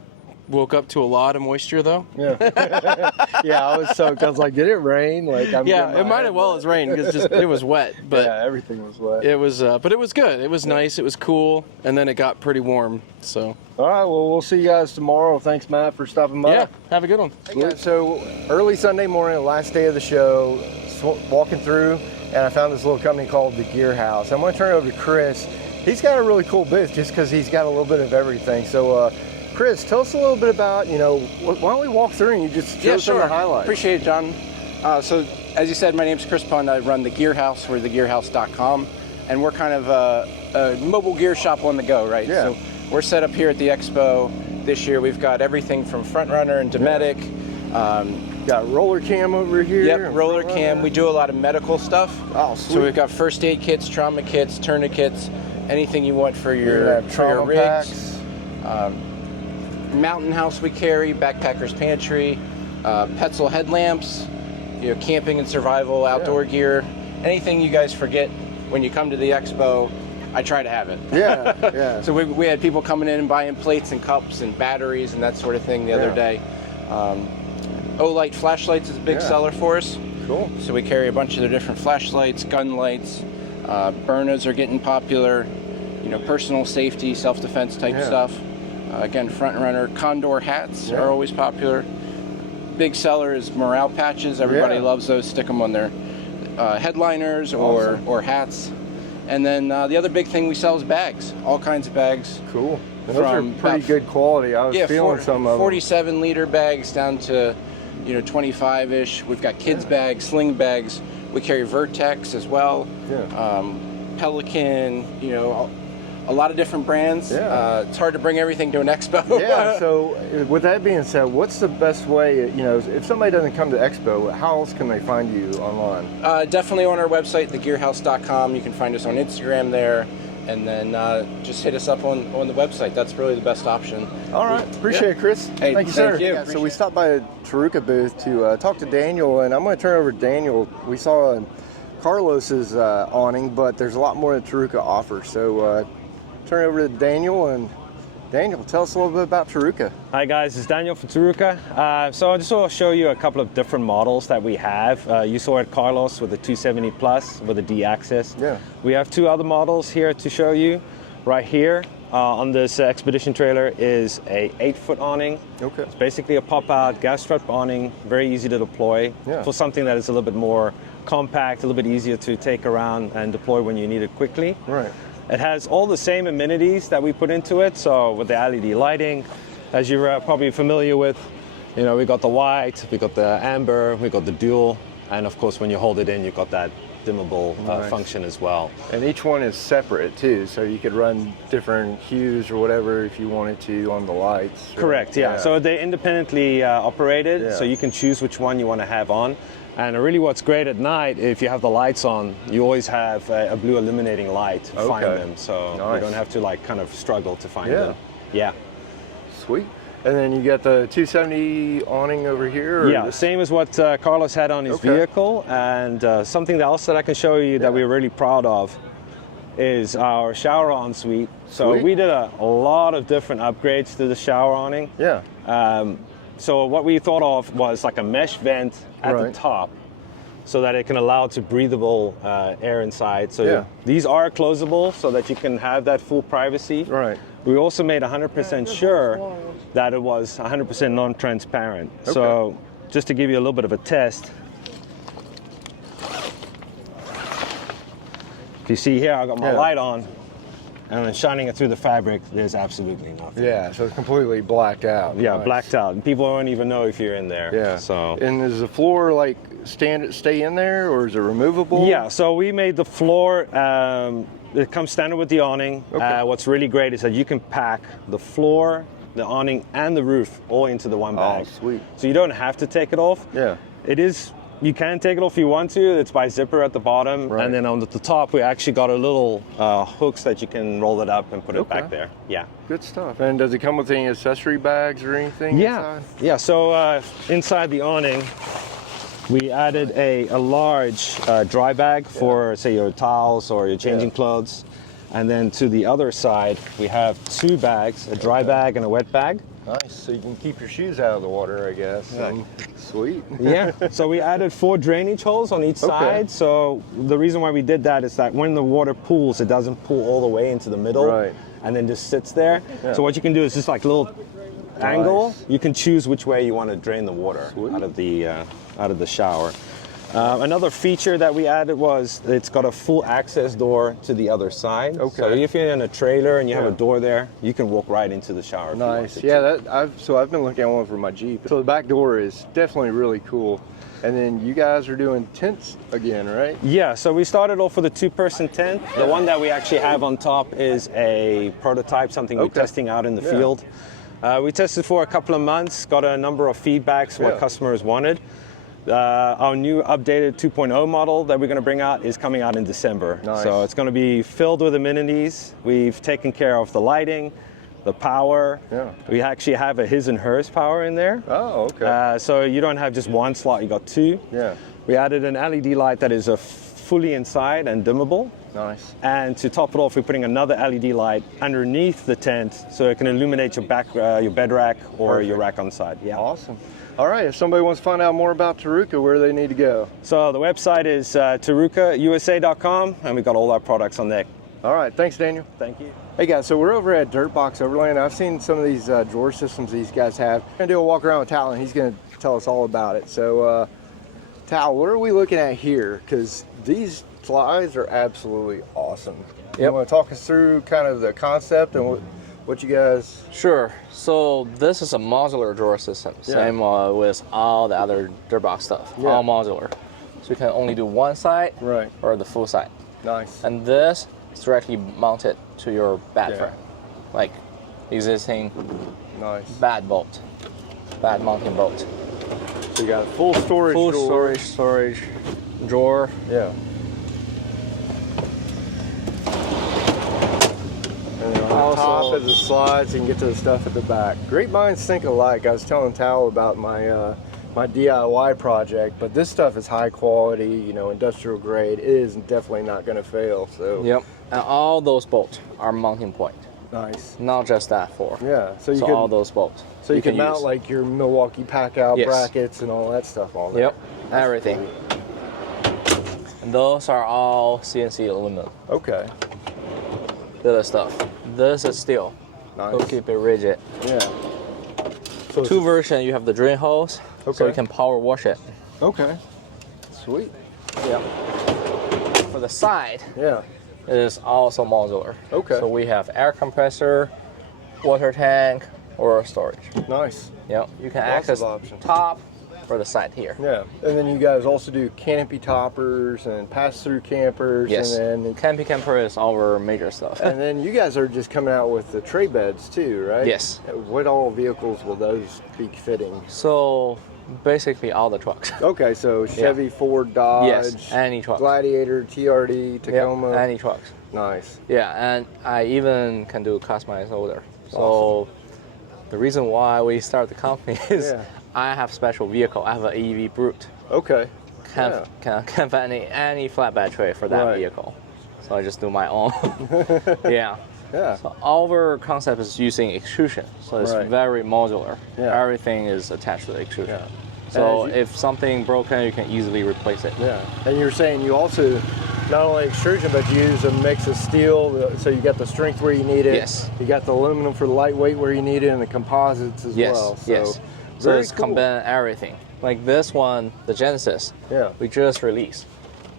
Woke up to a lot of moisture though. I was soaked. I was like, did it rain? Like, it might have well as rained because it was wet. But everything was wet. It was, but it was good. It was nice. It was cool, and then it got pretty warm. So. All right. Well, we'll see you guys tomorrow. Thanks, Matt, for stopping by. Yeah. Have a good one. So early Sunday morning, the last day of the show, walking through, and I found this little company called the Gear House. I'm going to turn it over to Chris. He's got a really cool booth just because he's got a little bit of everything. So. Chris, tell us a little bit about, you know, why don't we walk through and you just show some of the highlights? Appreciate it, John. So, as you said, my name's Chris Pund. I run the Gear House. We're thegearhouse.com, and we're kind of a mobile gear shop on the go, right? So we're set up here at the expo. This year we've got everything from Front Runner and Dometic. Got roller cam over here. Yep, roller cam. We do a lot of medical stuff. Oh, sweet. So we've got first aid kits, trauma kits, tourniquets, anything you want for your rigs. Mountain House we carry, Backpacker's Pantry, Petzl headlamps, camping and survival, outdoor gear. Anything you guys forget when you come to the expo, I try to have it. Yeah, yeah. So we had people coming in and buying plates and cups and batteries and that sort of thing the other day. O-Light flashlights is a big seller for us. Cool. So we carry a bunch of the different flashlights, gun lights, burners are getting popular, personal safety, self-defense type stuff. Again, Front Runner, Condor hats are always popular. Big seller is morale patches. Everybody loves those. Stick them on their headliners or hats. And then the other big thing we sell is bags, all kinds of bags. Cool. Those are pretty good quality. I was feeling some of them. 47-liter bags down to 25-ish. We've got kids bags, sling bags. We carry Vertex as well. Pelican, a lot of different brands. It's hard to bring everything to an expo. Yeah, so with that being said, what's the best way, if somebody doesn't come to expo, how else can they find you online? Definitely on our website, thegearhouse.com. You can find us on Instagram there. And then just hit us up on the website. That's really the best option. All right. Appreciate it, Chris. Hey, thank you, sir. Thank you. Yeah, so we stopped by the Tayuca booth to talk to Daniel, and I'm going to turn it over to Daniel. We saw Carlos's awning, but there's a lot more that Tayuca offers. So turn it over to Daniel, and Daniel, tell us a little bit about Tayuca. Hi guys, it's Daniel from Tayuca. So I just want to show you a couple of different models that we have. You saw it Carlos with the 270 Plus with the D-axis. Yeah. We have two other models here to show you. Right here on this expedition trailer is a 8-foot awning. Okay. It's basically a pop-out gas strap awning, very easy to deploy for something that is a little bit more compact, a little bit easier to take around and deploy when you need it quickly. Right. It has all the same amenities that we put into it. So with the LED lighting, as you're probably familiar with, we got the white, we got the amber, we got the dual, and of course when you hold it in, you've got that dimmable function as well. And each one is separate too, so you could run different hues or whatever if you wanted to on the lights. Right? Correct, yeah. So they're independently operated, so you can choose which one you want to have on. And really what's great at night, if you have the lights on, you always have a blue illuminating light to find them. So you don't have to kind of struggle to find them. Yeah. Sweet. And then you got the 270 awning over here? Yeah, same as what Carlos had on his vehicle. And something else that I can show you that we're really proud of is our shower ensuite. So we did a lot of different upgrades to the shower awning. Yeah. So what we thought of was like a mesh vent at the top so that it can allow to breathable air inside. So these are closable so that you can have that full privacy. Right. We also made 100% sure that it was 100% non-transparent. Okay. So just to give you a little bit of a test, if you see here, I got my light on, and then shining it through the fabric, there's absolutely nothing. Yeah, so it's completely blacked out. Yeah, blacked out. And people won't even know if you're in there. Yeah. So. And is the floor stay in there, or is it removable? Yeah, so we made the floor, it comes standard with the awning. Okay. What's really great is that you can pack the floor, the awning, and the roof all into the one bag. Oh, sweet. So you don't have to take it off. Yeah. You can take it off if you want to. It's by zipper at the bottom. Right. And then on the top, we actually got a little hooks that you can roll it up and put it back there. Yeah. Good stuff. And does it come with any accessory bags or anything inside? Yeah, so inside the awning, we added a large dry bag for, say, your towels or your changing clothes. And then to the other side, we have two bags, a dry bag and a wet bag. Nice, so you can keep your shoes out of the water, I guess. Sweet. Yeah, so we added 4 drainage holes on each side. So the reason why we did that is that when the water pools, it doesn't pool all the way into the middle and then just sits there. Yeah. So what you can do is just like a little angle. You can choose which way you want to drain the water out of the shower. Another feature that we added was it's got a full access door to the other side. Okay. So if you're in a trailer and you have a door there, you can walk right into the shower. Nice. Yeah, I've been looking at one for my Jeep. So the back door is definitely really cool. And then you guys are doing tents again, right? Yeah, so we started off with a 2-person tent. The one that we actually have on top is a prototype, something we're testing out in the field. We tested for a couple of months, got a number of feedbacks what customers wanted. Our new updated 2.0 model that we're going to bring out is coming out in December. Nice. So it's going to be filled with amenities. We've taken care of the lighting, the power. Yeah. We actually have a his and hers power in there. Oh, okay. So you don't have just one slot, you got two. Yeah. We added an LED light that is fully inside and dimmable. Nice. And to top it off, we're putting another LED light underneath the tent so it can illuminate your bed rack or your rack on the side. Yeah. Awesome. All right, if somebody wants to find out more about Tayruka, where do they need to go? So the website is TayrukaUSA.com, and we've got all our products on there. All right, thanks, Daniel. Thank you. Hey guys, so we're over at Dirtbox Overland. I've seen some of these drawer systems these guys have. We're gonna do a walk around with Tal, and he's gonna tell us all about it. So, Tal, what are we looking at here? Because these slides are absolutely awesome. You want to talk us through kind of the concept and what you guys... Sure. So this is a modular drawer system. Same with all the other Dirtbox stuff. All modular. So you can only do one side or the full side. Nice. And this is directly mounted to your bed frame. Like existing bed mounting bolt. So you got full storage drawer. storage drawer. Yeah. And then on the top is the slides, you can get to the stuff at the back. Great minds think alike. I was telling Tal about my my DIY project, but this stuff is high quality, you know, industrial grade. It is definitely not going to fail. So. Yep. And all those bolts are mounting point. Nice. Not just that four. Yeah. So you all those bolts. So you can mount use. Like your Milwaukee pack out brackets and all that stuff on there. Yep. Everything. And those are all CNC aluminum. Okay. The other stuff. This is steel. Nice. We'll keep it rigid. Yeah. So two versions. You have the drain hose, so you can power wash it. Okay. Sweet. Yeah. For the side. Yeah. It is also modular. Okay. So we have air compressor, water tank, or storage. Nice. Yep. You can Lots access of options. top or the side here. Yeah. And then you guys also do canopy toppers and pass-through campers. Yes. And then canopy camper is our major stuff. And then you guys are just coming out with the tray beds too, right? Yes. What all vehicles will those be fitting? So basically all the trucks. Okay, so Chevy, Ford, Dodge. Yes, any truck. Gladiator, TRD, Tacoma. Yep, any trucks. Nice. Yeah, and I even can do customized order. So the reason why we start the company is I have special vehicle. I have an AEV Brute. Okay. Can't find any flatbed tray for that vehicle. So I just do my own. Yeah. Yeah. So our concept is using extrusion. So it's very modular. Yeah. Everything is attached to the extrusion. Yeah. So if something broken, you can easily replace it. Yeah. And you're saying you also not only extrusion, but you use a mix of steel, so you got the strength where you need it. Yes. You got the aluminum for the lightweight where you need it, and the composites as well. So yes. So it's combine everything. Like this one, the Genesis. Yeah. We just released.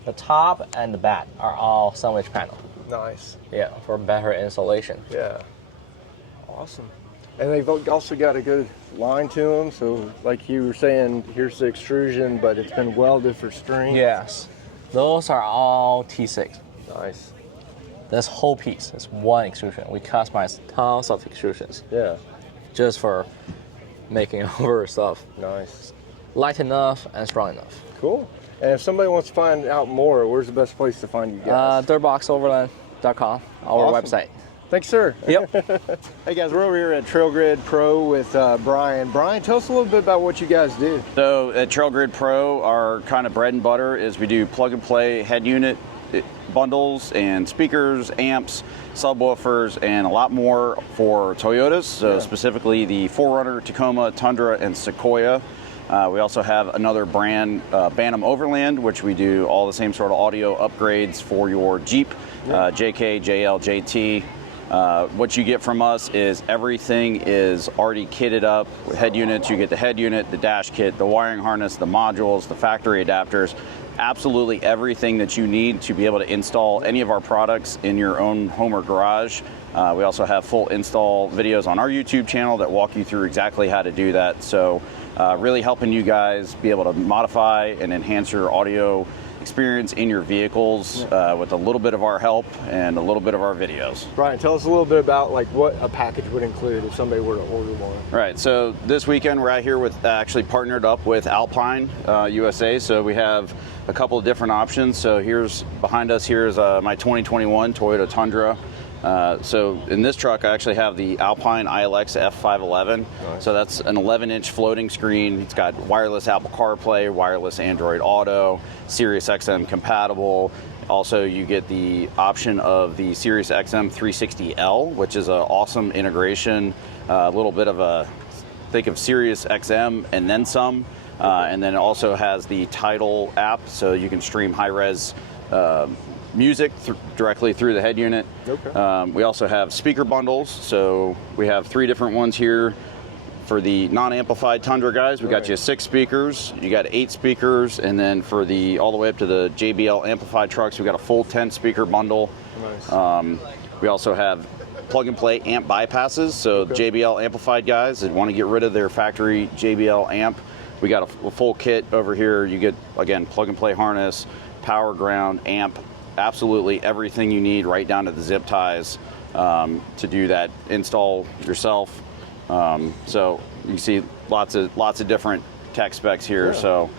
The top and the back are all sandwich panel. Nice. Yeah, for better insulation. Yeah. Awesome. And they've also got a good line to them. So like you were saying, here's the extrusion, but it's been welded for strength. Yes. Those are all T6. Nice. This whole piece is one extrusion. We customize tons of extrusions. Yeah. Just for making over stuff. Nice. Light enough and strong enough. Cool. And if somebody wants to find out more, where's the best place to find you guys? Dirtboxoverland.com, our website. Thanks, sir. Yep. Hey guys, we're over here at Trail Grid Pro with Brian. Brian, tell us a little bit about what you guys do. So at Trail Grid Pro, our kind of bread and butter is we do plug and play head unit bundles and speakers, amps, subwoofers, and a lot more for Toyotas. So specifically the 4Runner, Tacoma, Tundra, and Sequoia. We also have another brand, Bantam Overland, which we do all the same sort of audio upgrades for your Jeep, JK, JL, JT. What you get from us is everything is already kitted up with head units. You get the head unit, the dash kit, the wiring harness, the modules, the factory adapters, absolutely everything that you need to be able to install any of our products in your own home or garage. We also have full install videos on our YouTube channel that walk you through exactly how to do that. So really helping you guys be able to modify and enhance your audio experience in your vehicles with a little bit of our help and a little bit of our videos. Brian, tell us a little bit about like what a package would include if somebody were to order one. Right, so this weekend we're out here with actually partnered up with Alpine USA, so we have a couple of different options. So here's behind us, here's my 2021 Toyota Tundra. So in this truck, I actually have the Alpine ILX F511. Nice. So that's an 11-inch floating screen. It's got wireless Apple CarPlay, wireless Android Auto, Sirius XM compatible. Also, you get the option of the Sirius XM 360L, which is an awesome integration. A little bit of a, think of Sirius XM and then some. And then it also has the Tidal app, so you can stream high-res music directly through the head unit. Okay. We also have speaker bundles, so we have 3 different ones here. For the non-amplified Tundra guys, we got you 6 speakers, you got 8 speakers, and then for the all the way up to the JBL amplified trucks, we got a full 10 speaker bundle. Nice. We also have plug and play amp bypasses, so the JBL amplified guys that want to get rid of their factory JBL amp, we got a full kit over here. You get, again, plug and play harness, power ground, amp, absolutely everything you need, right down to the zip ties to do that install yourself. So you see lots of different tech specs here. Yeah. So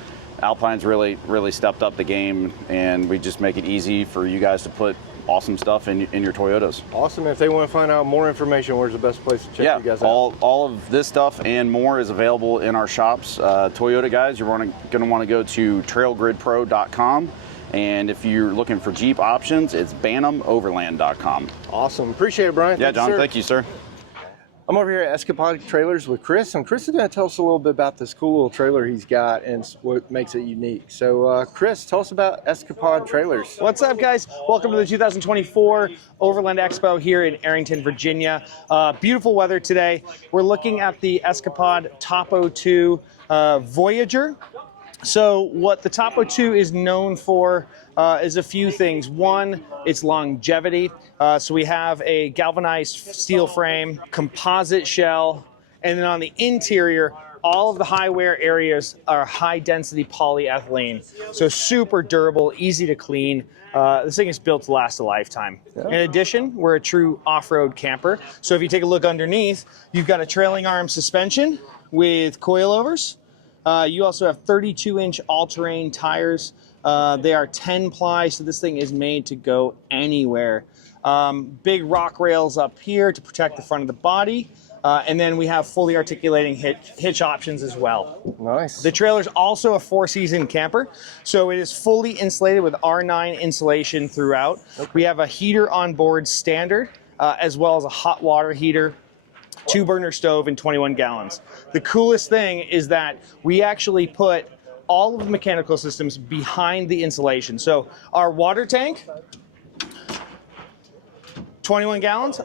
Alpine's really stepped up the game, and we just make it easy for you guys to put awesome stuff in your Toyotas. Awesome. If they want to find out more information, where's the best place to check you guys out? All of this stuff and more is available in our shops. Toyota guys, you're going to want to go to trailgridpro.com. And if you're looking for Jeep options, it's BanhamOverland.com. Awesome. Appreciate it, Brian. Yeah, John, thank you, sir. I'm over here at Escapade Trailers with Chris, and Chris is going to tell us a little bit about this cool little trailer he's got and what makes it unique. So, Chris, tell us about Escapade Trailers. What's up, guys? Welcome to the 2024 Overland Expo here in Arrington, Virginia. Beautiful weather today. We're looking at the Escapade Topo 2 Voyager. So what the Topo 2 is known for is a few things. One, its longevity. So we have a galvanized steel frame, composite shell, and then on the interior, all of the high wear areas are high density polyethylene. So super durable, easy to clean. This thing is built to last a lifetime. Yeah. In addition, we're a true off-road camper. So if you take a look underneath, you've got a trailing arm suspension with coilovers. You also have 32-inch all-terrain tires. They are 10-ply, so this thing is made to go anywhere. Big rock rails up here to protect the front of the body. And then we have fully articulating hitch options as well. Nice. The trailer's also a 4-season camper, so it is fully insulated with R9 insulation throughout. Okay. We have a heater on board standard, as well as a hot water heater, 2-burner stove, and 21 gallons. The coolest thing is that we actually put all of the mechanical systems behind the insulation. So our water tank, 21 gallons,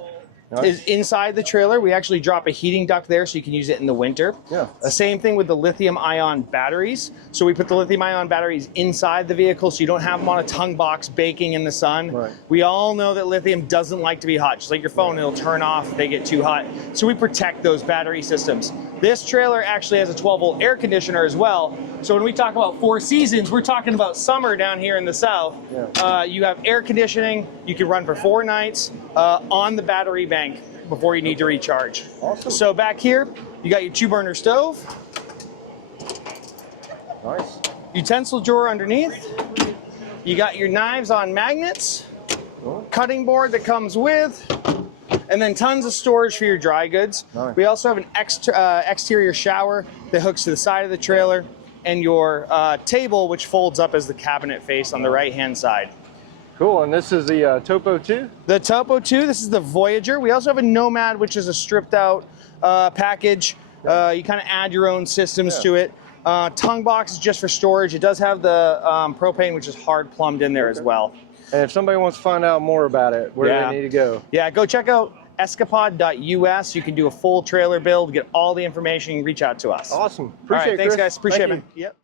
is inside the trailer. We actually drop a heating duct there so you can use it in the winter. Yeah. The same thing with the lithium-ion batteries. So we put the lithium-ion batteries inside the vehicle so you don't have them on a tongue box baking in the sun. Right. We all know that lithium doesn't like to be hot. Just like your phone, it'll turn off if they get too hot. So we protect those battery systems. This trailer actually has a 12-volt air conditioner as well. So when we talk about 4 seasons, we're talking about summer down here in the south. Yeah. You have air conditioning. You can run for 4 nights on the battery bank before you need to recharge. Awesome. So back here, you got your 2-burner stove. Nice. Utensil drawer underneath. You got your knives on magnets. Cutting board that comes with. And then tons of storage for your dry goods. Nice. We also have an exterior shower that hooks to the side of the trailer, and your table, which folds up as the cabinet face on the right-hand side. Cool, and this is the Topo 2? The Topo 2, this is the Voyager. We also have a Nomad, which is a stripped out package. You kind of add your own systems to it. Tongue box is just for storage. It does have the propane, which is hard plumbed in there as well. And if somebody wants to find out more about it, where do they need to go? Yeah, go check out escapade.us. You can do a full trailer build, get all the information, reach out to us. Awesome. Appreciate it, thanks, Chris. guys. Appreciate it, Thank man. you. Yep.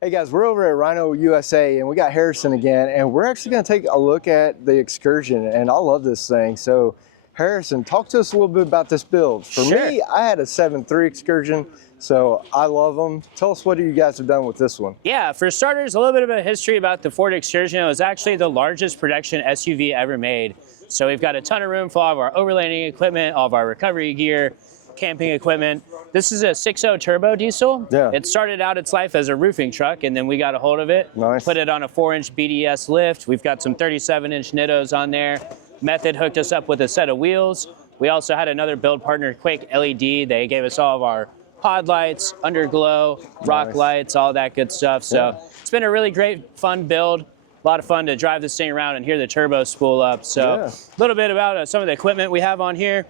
Hey guys, we're over at Rhino USA and we got Harrison again, and we're actually going to take a look at the Excursion, and I love this thing. So Harrison, talk to us a little bit about this build. For me, I had a 7.3 Excursion, so I love them. Tell us what you guys have done with this one. Yeah, for starters, a little bit of a history about the Ford Excursion. It was actually the largest production SUV ever made. So we've got a ton of room for all of our overlanding equipment, all of our recovery gear, camping equipment. This is a 6.0 turbo diesel. Yeah. It started out its life as a roofing truck, and then we got a hold of it, put it on a 4-inch BDS lift. We've got some 37-inch Nittos on there. Method hooked us up with a set of wheels. We also had another build partner, Quake LED. They gave us all of our pod lights, underglow, rock lights, all that good stuff. So it's been a really great, fun build. A lot of fun to drive this thing around and hear the turbo spool up. So a little bit about some of the equipment we have on here.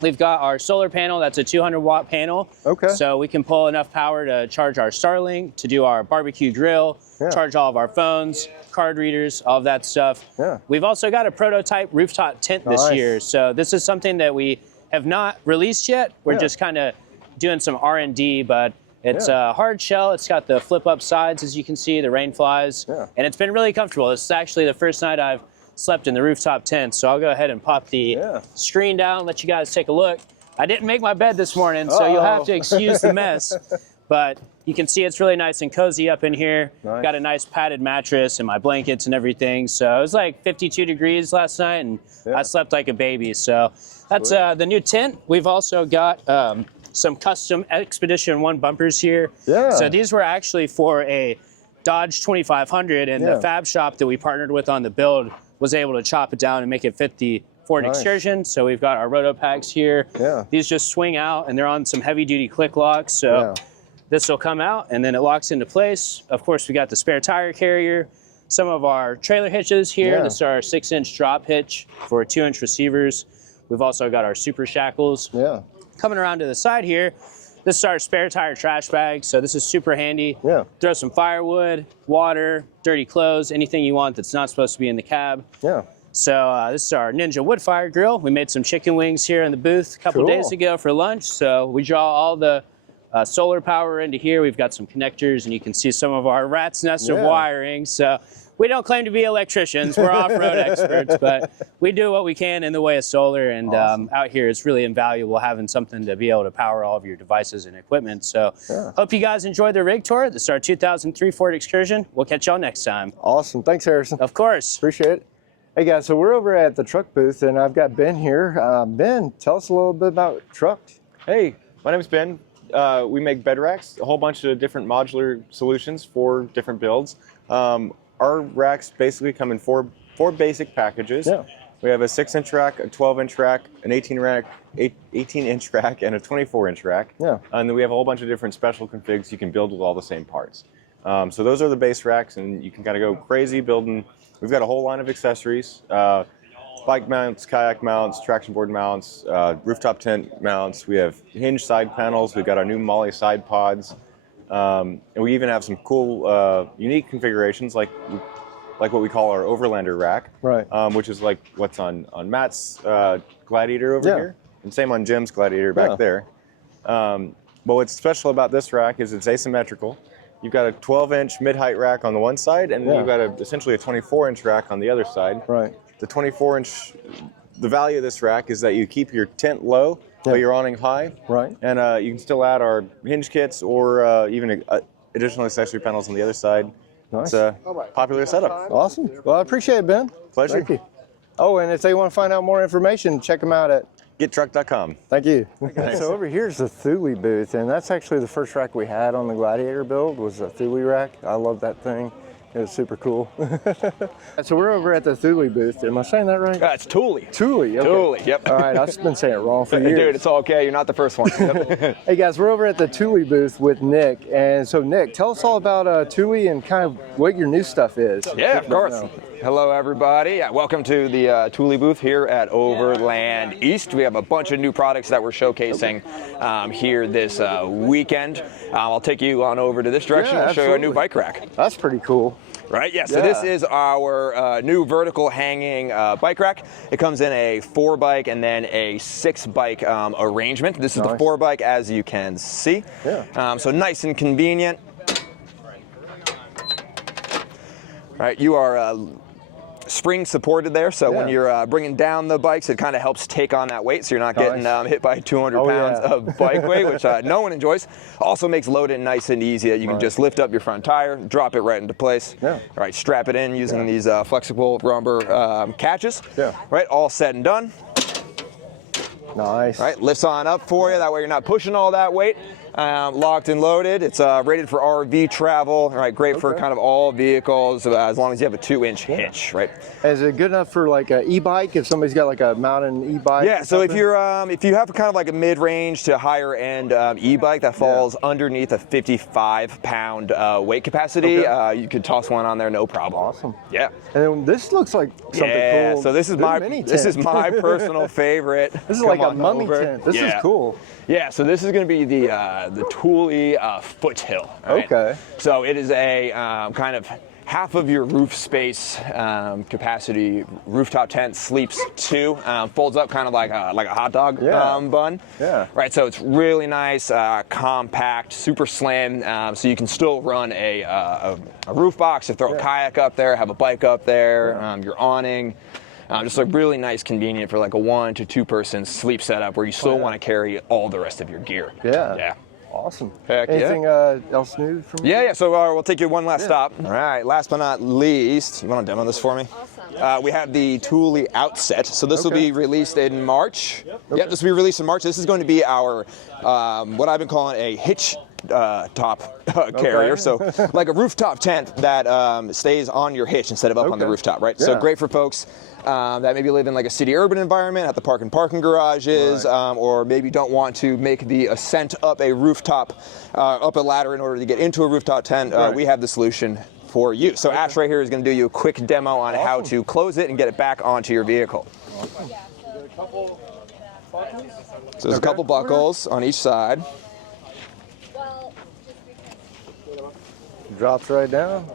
We've got our solar panel. That's a 200-watt panel. Okay. So we can pull enough power to charge our Starlink, to do our barbecue grill, charge all of our phones, card readers, all of that stuff. Yeah. We've also got a prototype rooftop tent this year. So this is something that we have not released yet. We're just kind of doing some R&D, but it's a hard shell. It's got the flip-up sides, as you can see, the rain flies, and it's been really comfortable. This is actually the first night I've slept in the rooftop tent, so I'll go ahead and pop the screen down, let you guys take a look. I didn't make my bed this morning, so you'll have to excuse the mess, but you can see it's really nice and cozy up in here. Got a nice padded mattress and my blankets and everything, so it was like 52 degrees last night, and I slept like a baby. So that's the new tent. We've also got some custom Expedition 1 bumpers here. So these were actually for a Dodge 2500, and the fab shop that we partnered with on the build was able to chop it down and make it fit the Ford Excursion. So we've got our roto packs here. These just swing out, and they're on some heavy duty click locks. So this will come out and then it locks into place. Of course, we got the spare tire carrier, some of our trailer hitches here. This is our 6-inch drop hitch for 2-inch receivers. We've also got our super shackles. Coming around to the side here, this is our spare tire trash bag. So this is super handy. Throw some firewood, water, dirty clothes, anything you want that's not supposed to be in the cab. So this is our Ninja wood fire grill. We made some chicken wings here in the booth a couple days ago for lunch. So we draw all the solar power into here. We've got some connectors, and you can see some of our rat's nest of wiring. So we don't claim to be electricians. We're off-road experts, but we do what we can in the way of solar. And out here, it's really invaluable having something to be able to power all of your devices and equipment. So hope you guys enjoyed the rig tour. This is our 2003 Ford Excursion. We'll catch y'all next time. Awesome. Thanks, Harrison. Of course. Appreciate it. Hey guys, so we're over at the truck booth, and I've got Ben here. Ben, tell us a little bit about trucks. Hey, my name is Ben. We make bed racks, a whole bunch of different modular solutions for different builds. Our racks basically come in four basic packages. We have a 6-inch rack, a 12-inch rack, an 18-inch rack, and a 24-inch rack. And then we have a whole bunch of different special configs you can build with all the same parts. So those are the base racks, and you can kind of go crazy building. We've got a whole line of accessories. Bike mounts, kayak mounts, traction board mounts, rooftop tent mounts. We have hinge side panels. We've got our new Molly side pods. And we even have some cool, unique configurations like what we call our Overlander rack, which is like what's on Matt's Gladiator over here, and same on Jim's Gladiator back there. But what's special about this rack is it's asymmetrical. You've got a 12-inch mid-height rack on the one side, and then you've got essentially a 24-inch rack on the other side. The 24-inch, the value of this rack is that you keep your tent low, but your awning high. And you can still add our hinge kits or even additional accessory panels on the other side. It's a popular setup. Awesome. Well, I appreciate it, Ben. Pleasure. Thank you. Oh, and if they want to find out more information, check them out at gettruck.com. Thank you. So over here's the Thule booth, and that's actually the first rack we had on the Gladiator build was a Thule rack. I love that thing. It was super cool. So we're over at the Thule booth. Am I saying that right? It's Thule. Thule, okay. Thule, yep. All right, I've been saying it wrong for years. Dude, it's okay. You're not the first one. Yep. Hey guys, we're over at the Thule booth with Nick. And so Nick, tell us all about Thule and kind of what your new stuff is. Yeah, of course. Hello, everybody. Yeah, welcome to the Thule booth here at Overland East. We have a bunch of new products that we're showcasing here this weekend. I'll take you on over to this direction. I'll show you a new bike rack. That's pretty cool. Right, yeah, so this is our new vertical hanging bike rack. It comes in a 4-bike and then a 6-bike arrangement. This is the 4-bike, as you can see. So nice and convenient. Right, you are spring supported there, so when you're bringing down the bikes, it kind of helps take on that weight, so you're not getting hit by 200 pounds of bike weight, which no one enjoys. Also makes loading nice and easy. You can just lift up your front tire, drop it right into place. All right, strap it in using these flexible rubber catches. Right, all said and done. Nice. Right, lifts on up for you. That way you're not pushing all that weight. Locked and loaded. It's rated for RV travel. Right, great for kind of all vehicles as long as you have a 2-inch hitch. Right. Is it good enough for like an e-bike if somebody's got like a mountain e-bike? Yeah. So if you're if you have kind of like a mid-range to higher end e-bike that falls underneath a 55-pound weight capacity, you could toss one on there, no problem. Awesome. Yeah. And then this looks like something cool. So this is my personal favorite. This is like a mummy tent. This is cool. Yeah, so this is going to be the Thule Foothill. Right? Okay. So it is a kind of half of your roof space capacity rooftop tent, sleeps 2, folds up kind of like a hot dog bun. Yeah. Right. So it's really nice, compact, super slim. So you can still run a roof box, or throw a kayak up there, have a bike up there, your awning. Just like really nice, convenient for like a 1 to 2 person sleep setup where you still want to carry all the rest of your gear. Yeah. Awesome. Heck Anything else new from you? Yeah. So we'll take you one last stop. All right. Last but not least, you want to demo this for me? Awesome. We have the Thule Outset. So this will be released in March. Yep. This will be released in March. This is going to be our what I've been calling a hitch top carrier, so like a rooftop tent that stays on your hitch instead of up on the rooftop, right? So great for folks that maybe live in like a city urban environment, have to park in parking garages, or maybe don't want to make the ascent up a rooftop, up a ladder in order to get into a rooftop tent. We have the solution for you. So Ash right here is going to do you a quick demo on how to close it and get it back onto your vehicle. So there's a couple buckles on each side. Drops right down.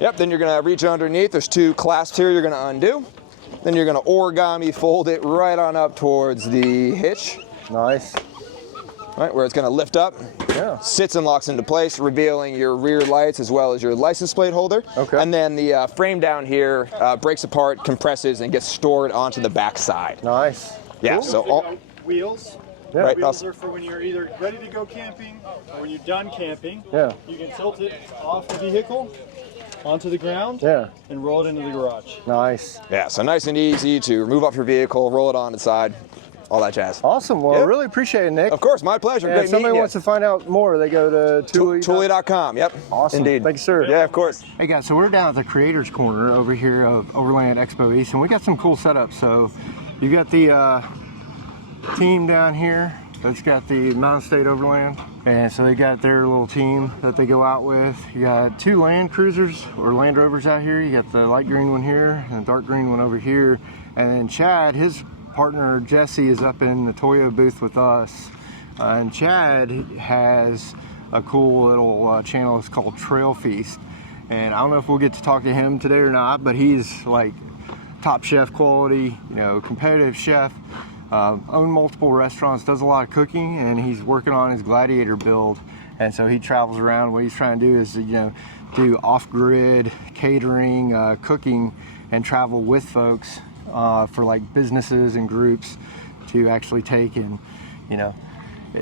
Yep, then you're gonna reach underneath. There's 2 clasps here you're gonna undo. Then you're gonna origami fold it right on up towards the hitch. Nice. Right, where it's gonna lift up. Sits and locks into place, revealing your rear lights as well as your license plate holder. And then the frame down here breaks apart, compresses, and gets stored onto the back side. Nice. Yeah, Cool. so all, Wheels. Right, Wheels are for when you're either ready to go camping or when you're done camping. You can tilt it off the vehicle onto the ground and roll it into the garage. Nice. Yeah, so nice and easy to remove off your vehicle, roll it on inside, all that jazz. Awesome. Well, really appreciate it, Nick. Of course, my pleasure. And Great if somebody meeting wants to find out more, they go to Thule.com. Yep. Awesome. Indeed. Thank you, sir. Yeah, of course. Hey guys, so we're down at the Creators Corner over here of Overland Expo East, and we got some cool setups. So you got the team down here that's got the Mountain State Overland, and so they got their little team that they go out with. You got 2 Land Cruisers or Land Rovers out here. You got the light green one here and the dark green one over here, and then Chad, his partner Jesse, is up in the Toyo booth with us, and Chad has a cool little channel. It's called Trail Feast, and I don't know if we'll get to talk to him today or not, but he's like top chef quality, you know, competitive chef. Owns multiple restaurants, does a lot of cooking, and he's working on his Gladiator build. And so he travels around. What he's trying to do is, you know, do off-grid catering, cooking, and travel with folks for like businesses and groups to actually take and, you know,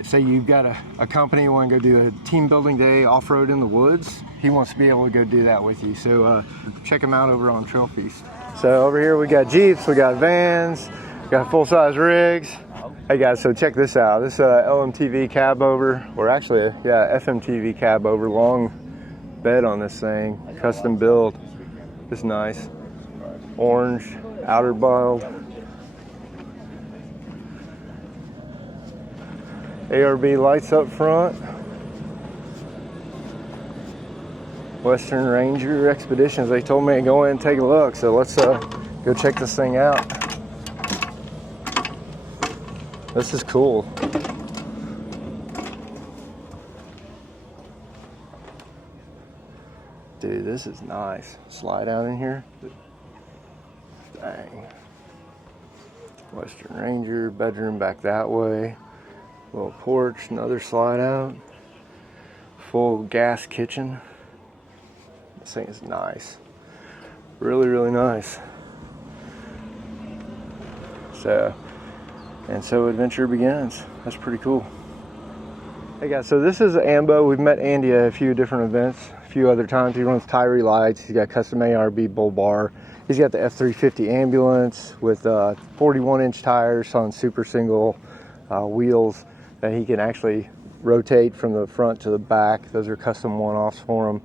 say you've got a company, you want to go do a team building day off-road in the woods. He wants to be able to go do that with you. So check him out over on Trail Feast. So over here we got Jeeps, we got vans. Got full-size rigs. Hey guys, so check this out. This is a LMTV cab over, or actually, FMTV cab over. Long bed on this thing, custom build. It's nice. Orange, outer build. ARB lights up front. Western Ranger Expeditions. They told me to go in and take a look, so let's go check this thing out. This is cool. Dude, this is nice. Slide out in here. Dang. Western Ranger, bedroom back that way. Little porch, another slide out. Full gas kitchen. This thing is nice. Really, really nice. So, and so adventure begins. That's pretty cool. Hey guys, so this is Ambo. We've met Andy at a few different events, a few other times. He runs Tyree lights. He's got custom ARB bull bar. He's got the F350 ambulance with 41-inch tires on super single wheels that he can actually rotate from the front to the back. Those are custom one-offs for him.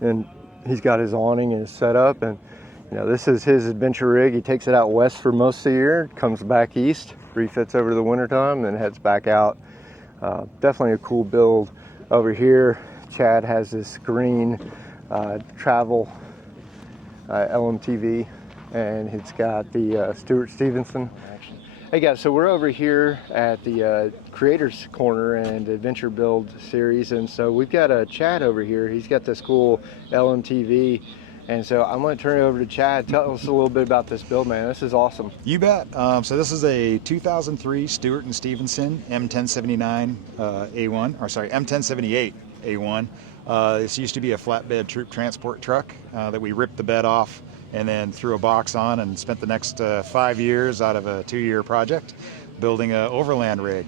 And he's got his awning and his setup, and you know, this is his adventure rig. He takes it out west for most of the year, comes back east, refits over the winter time, then heads back out. Definitely a cool build. Over here, Chad has this green travel LMTV, and it's got the Stuart Stevenson. Hey guys, so we're over here at the Creators Corner and Adventure Build series, and so we've got Chad over here. He's got this cool LMTV, and so I'm going to turn it over to Chad. Tell us a little bit about this build, man. This is awesome. You bet. So this is a 2003 Stuart and Stevenson M1079 A1, or sorry, M1078 A1. This used to be a flatbed troop transport truck that we ripped the bed off and then threw a box on and spent the next 5 years out of a 2-year project building an overland rig.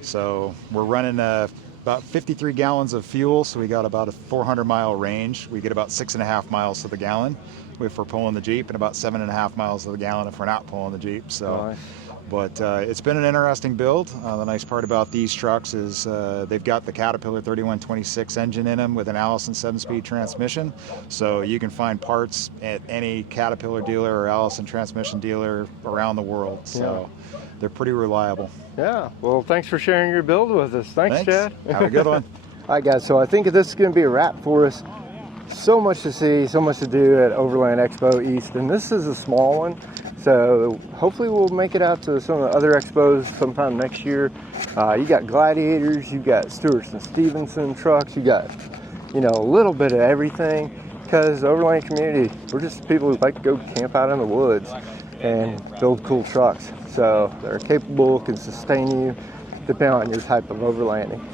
So we're running about 53 gallons of fuel, so we got about a 400-mile range. We get about 6.5 miles to the gallon if we're pulling the Jeep, and about 7.5 miles to the gallon if we're not pulling the Jeep. So, nice. But it's been an interesting build. The nice part about these trucks is they've got the Caterpillar 3126 engine in them with an Allison 7-speed transmission. So you can find parts at any Caterpillar dealer or Allison transmission dealer around the world. So they're pretty reliable. Yeah, well, thanks for sharing your build with us. Thanks. Chad. Have a good one. All right, guys, so I think this is going to be a wrap for us. So much to see, so much to do at Overland Expo East, and this is a small one. So hopefully we'll make it out to some of the other expos sometime next year. You got Gladiators, you got Stewart's and Stevenson trucks, you got, you know, a little bit of everything, because the Overland community, we're just people who like to go camp out in the woods and build cool trucks. So they're capable, can sustain you, depending on your type of overlanding.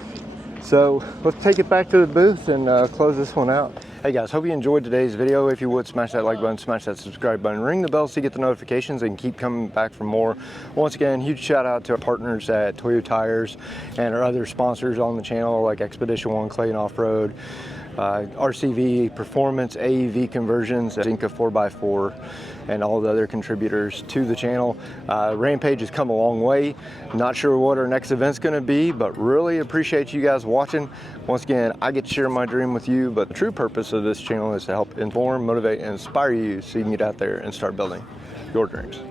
So let's take it back to the booth and close this one out. Hey guys, hope you enjoyed today's video. If you would, smash that like button, smash that subscribe button, ring the bell so you get the notifications and keep coming back for more. Once again, huge shout out to our partners at Toyo Tires and our other sponsors on the channel like Expedition 1, Clayton Offroad, RCV Performance, AEV Conversions, Inca 4x4, and all the other contributors to the channel. Rampage has come a long way. Not sure what our next event's going to be, but really appreciate you guys watching. Once again, I get to share my dream with you, but the true purpose of this channel is to help inform, motivate, and inspire you so you can get out there and start building your dreams.